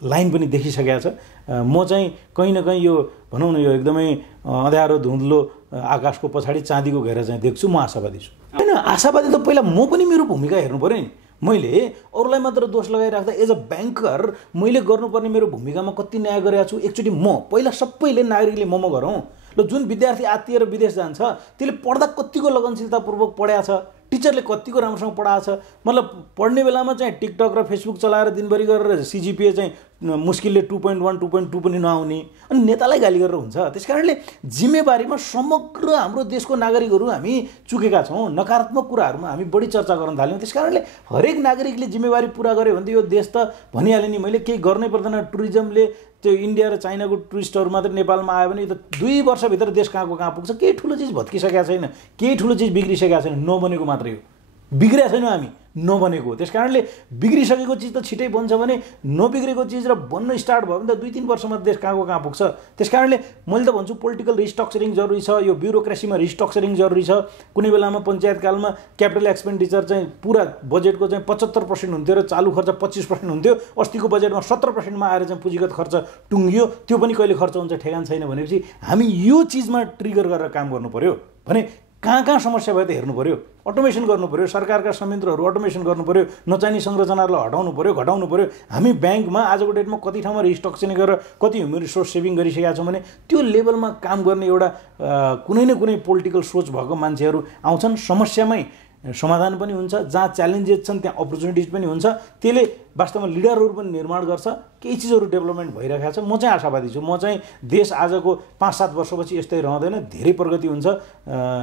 लाइन पनि देखिसकेको छ। म चाहिँ कहीँ न कहीँ यो भनौँ न यो एकदमै अँध्यारो धुँधलो आकाशको पछाडि चाँदीको घेरा चाहिँ देख्छु। म आशावादी छु। होइन, आशावादी त पहिला म पनि मेरो भूमिका हेर्नु पऱ्यो नि। मैले अरूलाई मात्र दोष लगाइराख्दा एज अ ब्याङ्कर मैले गर्नुपर्ने मेरो भूमिकामा कति न्याय गरेको छु। एकचोटि पहिला सबैले नागरिकले म गरौँ। ल, जुन विद्यार्थी आत्तिएर विदेश जान्छ त्यसले पढ्दा कतिको लगनशीलतापूर्वक पढाएको छ, टिचरले कतिको राम्रोसँग पढाएको छ। मतलब पढ्ने बेलामा चाहिँ टिकटक र फेसबुक चलाएर दिनभरि गरेर CGPA चाहिँ मुस्किलले 2.1 2.2 पनि नआउने, अनि नेतालाई गाली गरेर हुन्छ। त्यस कारणले जिम्मेवारीमा समग्र हाम्रो देशको नागरिकहरू हामी चुकेका छौँ। नकारात्मक कुराहरूमा हामी बढी चर्चा गर्न थाल्यौँ। त्यस कारणले हरेक नागरिकले जिम्मेवारी पुरा गर्यो भने त यो देश त भनिहालेँ नि मैले, केही गर्नै पर्दैन। टुरिज्मले त्यो इन्डिया र चाइनाको टुरिस्टहरू मात्रै नेपालमा आयो भने यो त 2 वर्षभित्र देश कहाँको कहाँ पुग्छ। केही ठुलो चिज भत्किसकेको छैन, केही ठुलो चिज बिग्रिसकेको छैन, नबनेको मात्रै हो। बिग्रेको छैन हामी, नबनेको। त्यस कारणले बिग्रिसकेको चिज त छिटै बन्छ भने नबिग्रेको चिज र बन्न स्टार्ट भयो भने त 2-3 वर्षमा देश कहाँको कहाँ पुग्छ। त्यस कारणले मैले त भन्छु पोलिटिकल रिस्ट्रक्चरिङ जरुरी छ। यो ब्युरोक्रेसीमा रिस्ट्रक्चरिङ जरुरी छ। कुनै बेलामा पञ्चायतकालमा क्यापिटल एक्सपेन्डिचर चाहिँ पुरा बजेटको चाहिँ 75% हुन्थ्यो र चालु खर्च 25% हुन्थ्यो। अस्तिको बजेटमा 17%मा आएर चाहिँ पुँजीगत खर्च टुङ्गियो। त्यो पनि कहिले खर्च हुन्छ ठेगान छैन भनेपछि हामी यो चिजमा ट्रिगर गरेर काम गर्नु पर्यो। भने कहाँ कहाँ समस्या भयो त हेर्नु पर्यो, अटोमेसन गर्नु पर्यो, सरकारका संयन्त्रहरू अटोमेसन गर्नु पर्यो, नचाहिने संरचनाहरूलाई हटाउनु पर्यो, घटाउनु पर्यो। हामी ब्याङ्कमा आजको डेटमा कति ठाउँमा रिस्ट्रक्चरिङ गरेर कति ह्युमन रिसोर्स सेभिङ गरिसकेका छौँ भने त्यो लेभलमा काम गर्ने एउटा कुनै न कुनै पोलिटिकल सोच भएको मान्छेहरू आउँछन्। समस्यामै समाधान पनि हुन्छ, जहाँ च्यालेन्जेस छन् त्यहाँ अपर्च्युनिटिज पनि हुन्छ। त्यसले वास्तवमा लिडरहरू पनि निर्माण गर्छ, केही चिजहरू डेभलपमेन्ट भइरहेको छ। म चाहिँ आशावादी छु। म चाहिँ देश आजको 5-7 वर्षपछि यस्तै रहँदैन, धेरै प्रगति हुन्छ,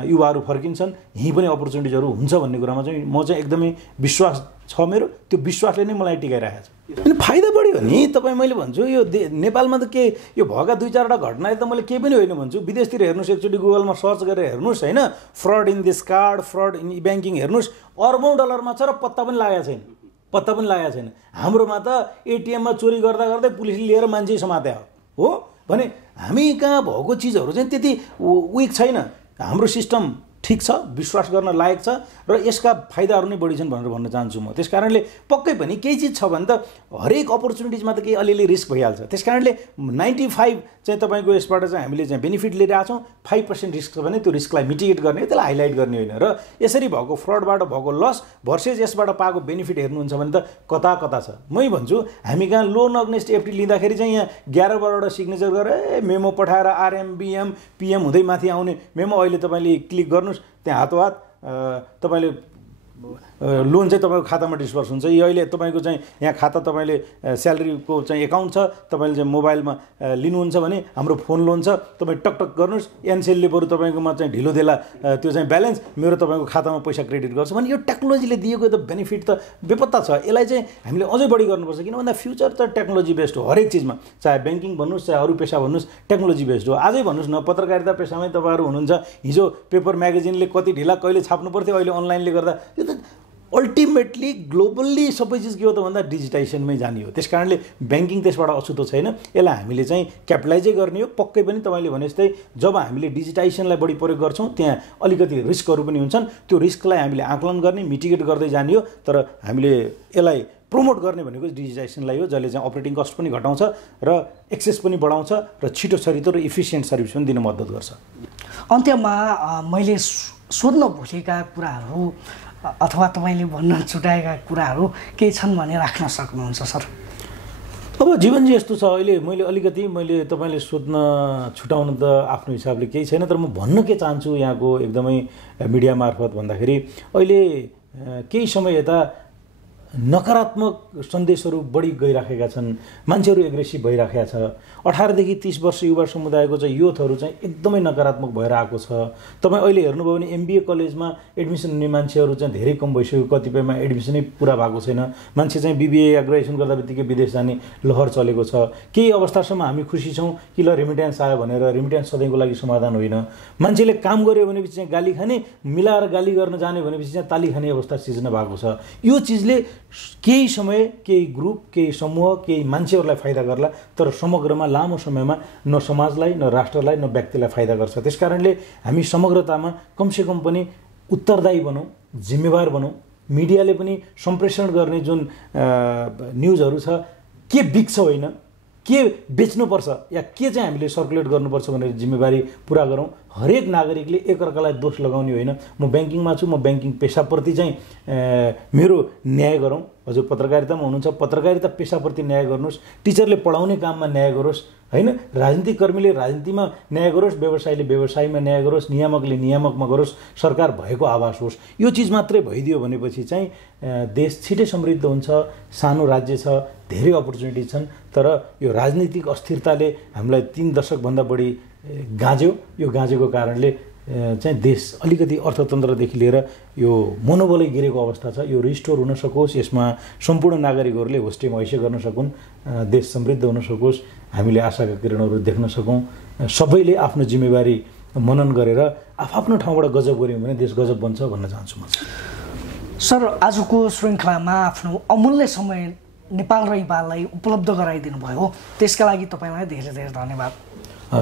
युवाहरू फर्किन्छन्, यहीँ पनि अपर्च्युनिटिजहरू हुन्छ भन्ने कुरामा चाहिँ म चाहिँ एकदमै विश्वास छ मेरो। त्यो विश्वासले नै मलाई टिकाइरहेको छ। अनि फाइदा बढ्यो नि तपाईँ, मैले भन्छु यो नेपालमा त के यो भएका 2-4वटा घटनाले त मैले केही पनि होइन भन्छु। विदेशतिर हेर्नुहोस्, एकचोटि गुगलमा सर्च गरेर हेर्नुहोस्, होइन, fraud in this card, fraud in banking हेर्नुहोस्, अरबौँ डलरमा छ र पत्ता पनि लागेको छैन, पत्ता पनि लागेको छैन। हाम्रोमा त एटिएममा चोरी गर्दा गर्दै पुलिसले लिएर मान्छे समाते हो। भने हामी कहाँ भएको चिजहरू चाहिँ त्यति विक छैन। हाम्रो सिस्टम ठिक छ, विश्वास गर्न लायक छ र यसका फाइदाहरू नै बढी छन् भनेर भन्न चाहन्छु म। त्यस कारणले पक्कै पनि केही चिज छ भने त हरेक अपर्च्युनिटिजमा त केही अलिअलि रिस्क भइहाल्छ। त्यस कारणले 95 चाहिँ तपाईँको यसबाट चाहिँ हामीले चाहिँ बेनिफिट लिइरहेको छौँ, 5% रिस्क छ भने त्यो रिस्कलाई मिटिगेट गर्ने, त्यसलाई हाइलाइट गर्ने होइन। र यसरी भएको फ्रडबाट भएको लस भर्सेस यसबाट पाएको बेनिफिट हेर्नुहुन्छ भने त कता कता छ। मै भन्छु हामी कहाँ लोन अग्नेस्ट एफडी लिँदाखेरि चाहिँ यहाँ 11 सिग्नेचर गरेर मेमो पठाएर आरएमबिएम पिएम हुँदै माथि आउने मेमो, अहिले तपाईँले क्लिक गर्नुहोस् त्यहाँ हातोहात तपाईँले लोन चाहिँ तपाईँको खातामा डिस्पर्स हुन्छ। अहिले तपाईँको चाहिँ यहाँ खाता तपाईँले स्यालेरीको चाहिँ एकाउन्ट छ, तपाईँले चाहिँ मोबाइलमा लिनुहुन्छ भने हाम्रो फोन लोन छ, तपाईँ टकटक गर्नुहोस्, एनसेलले बरु तपाईँकोमा चाहिँ ढिलो देला त्यो चाहिँ ब्यालेन्स मेरो तपाईँको खातामा पैसा क्रेडिट गर्छ भने यो टेक्नोलोजीले दिएको त बेनिफिट त बेपत्ता छ। यसलाई चाहिँ हामीले अझै बढी गर्नुपर्छ, किन भन्दा फ्युचर त टेक्नोलोजी बेस्ड हो हरेक चिजमा, चाहे ब्याङ्किङ भन्नुहोस् चाहे अरू पेसा भन्नुहोस् टेक्नोलोजी बेस्ड हो। आजै भन्नुहोस् न, पत्रकारिता पेसामै तपाईँहरू हुनुहुन्छ, हिजो पेपर म्यागजिनले कति ढिला कहिले छाप्नु पर्थ्यो, अहिले अनलाइनले गर्दा यो त अल्टिमेटली ग्लोबल्ली सबै चिज के हो त भन्दा डिजिटाइजेसनमै जाने हो। त्यस कारणले ब्याङ्किङ त्यसबाट अछुतो छैन, यसलाई हामीले चाहिँ क्यापिटलाइजै गर्ने हो। पक्कै पनि तपाईँले भने जस्तै जब हामीले डिजिटाइजेसनलाई बढी प्रयोग गर्छौँ त्यहाँ अलिकति रिस्कहरू पनि हुन्छन्, त्यो रिस्कलाई हामीले आकलन गर्ने मिटिगेट गर्दै जाने हो। तर हामीले यसलाई प्रमोट गर्ने भनेको डिजिटाइजेसनलाई हो, जसले चाहिँ अपरेटिङ कस्ट पनि घटाउँछ र एक्सेस पनि बढाउँछ र छिटो छरितो र इफिसियन्ट सर्भिस पनि दिन मद्दत गर्छ। अन्त्यमा मैले सोध्न भुलेका कुराहरू अथवा तपाईँले भन्न छुटाएका कुराहरू केही छन् भने राख्न सक्नुहुन्छ सर? अब जीवनजी यस्तो छ, अहिले मैले तपाईँले सोध्न छुटाउनु त आफ्नो हिसाबले केही छैन, तर म भन्न के चाहन्छु यहाँको एकदमै मिडिया मार्फत भन्दाखेरि अहिले केही समय यता नकारात्मक सन्देशहरू बढी गइराखेका छन्, मान्छेहरू एग्रेसिभ भइराखेका छ। 18 देखि 30 वर्ष युवा समुदायको चाहिँ युथहरू चाहिँ एकदमै नकारात्मक भएर आएको छ। तपाईँ अहिले हेर्नुभयो भने एमबिए कलेजमा एडमिसन हुने मान्छेहरू चाहिँ धेरै कम भइसक्यो, कतिपयमा एडमिसनै पुरा भएको छैन। मान्छे चाहिँ बिबिए या ग्रेजुएसन गर्दा बित्तिकै विदेश जाने लहर चलेको छ। केही अवस्थासम्म हामी खुसी छौँ कि ल रेमिट्यान्स आयो भनेर, रेमिट्यान्स सधैँको लागि समाधान होइन। मान्छेले काम गर्यो भनेपछि चाहिँ गाली खाने, मिलाएर गाली गर्न जाने भनेपछि चाहिँ ताली खाने अवस्था सिर्जना भएको छ। यो चिजले केही समय केही ग्रुप केही समूह केही मान्छेहरूलाई फाइदा गर्ला, तर समग्रमा लामो समयमा न समाजलाई न राष्ट्रलाई न व्यक्तिलाई फाइदा गर्छ। त्यसकारणले हामी समग्रतामा कमसेकम पनि उत्तरदायी बनौँ, जिम्मेवार बनौँ। मिडियाले पनि सम्प्रेषण गर्ने जुन न्युजहरू छ के बिक्छ होइन, के बेच्नुपर्छ या के चाहिँ हामीले सर्कुलेट गर्नुपर्छ भनेर जिम्मेवारी पुरा गरौँ। हरेक नागरिकले एकअर्कालाई दोष लगाउने होइन। म ब्याङ्किङमा छु, म ब्याङ्किङ पेसाप्रति चाहिँ मेरो न्याय गरौँ। हजुर पत्रकारितामा हुनुहुन्छ, पत्रकारिता पेसाप्रति न्याय गर्नुहोस्। टिचरले पढाउने काममा न्याय गरोस् होइन, राजनीतिक कर्मीले राजनीतिमा न्याय गरोस्, व्यवसायीले व्यवसायमा न्याय गरोस्, नियामकले नियामकमा गरोस्, सरकार भएको आवास होस्। यो चिज मात्रै भइदियो भनेपछि चाहिँ देश छिटै समृद्ध हुन्छ। सानो राज्य छ, धेरै अपर्च्युनिटी छन्, तर यो राजनीतिक अस्थिरताले हामीलाई 3 दशकभन्दा बढी गाँज्यो। यो गाँजेको कारणले चाहिँ देश अलिकति अर्थतन्त्रदेखि लिएर यो मनोबलै गिरेको अवस्था छ। यो रिस्टोर हुन सकोस्, यसमा सम्पूर्ण नागरिकहरूले होस्टेम हैसियत गर्न सकुन्, देश समृद्ध हुन सकोस्, हामीले आशाका किरणहरू देख्न सकौँ। सबैले आफ्नो जिम्मेवारी मनन गरेर आफ्नो ठाउँबाट गजब गऱ्यौँ भने देश गजब बन्छ भन्न चाहन्छु म। सर, आजको श्रृङ्खलामा आफ्नो अमूल्य समय नेपाल र युवालाई उपलब्ध गराइदिनु भयो, त्यसका लागि तपाईँलाई धेरै धेरै धन्यवाद।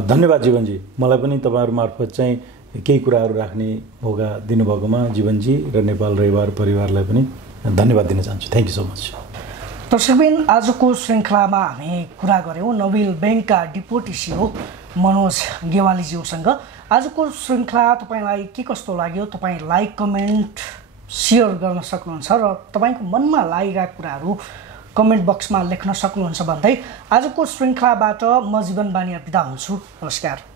धन्यवाद जीवनजी, मलाई पनि तपाईँहरू मार्फत चाहिँ केही कुराहरू राख्ने मौका दिनुभएकोमा जीवनजी र नेपाल र युवा परिवारलाई पनि धन्यवाद दिन चाहन्छु। Thank you so much. दर्शकबिन, आजको श्रृङ्खलामा हामी कुरा गऱ्यौँ नोबेल ब्याङ्कका डिप्युटी सिइओ मनोज गेवालीज्यूसँग। आजको श्रृङ्खला तपाईँलाई के कस्तो लाग्यो? तपाईँ लाइक कमेन्ट सेयर गर्न सक्नुहुन्छ र तपाईँको मनमा लागेका कुराहरू कमेन्ट बक्समा लेख्न सक्नुहुन्छ भन्दै आजको श्रृङ्खलाबाट म जीवन बानिया बिदा हुन्छु। नमस्कार।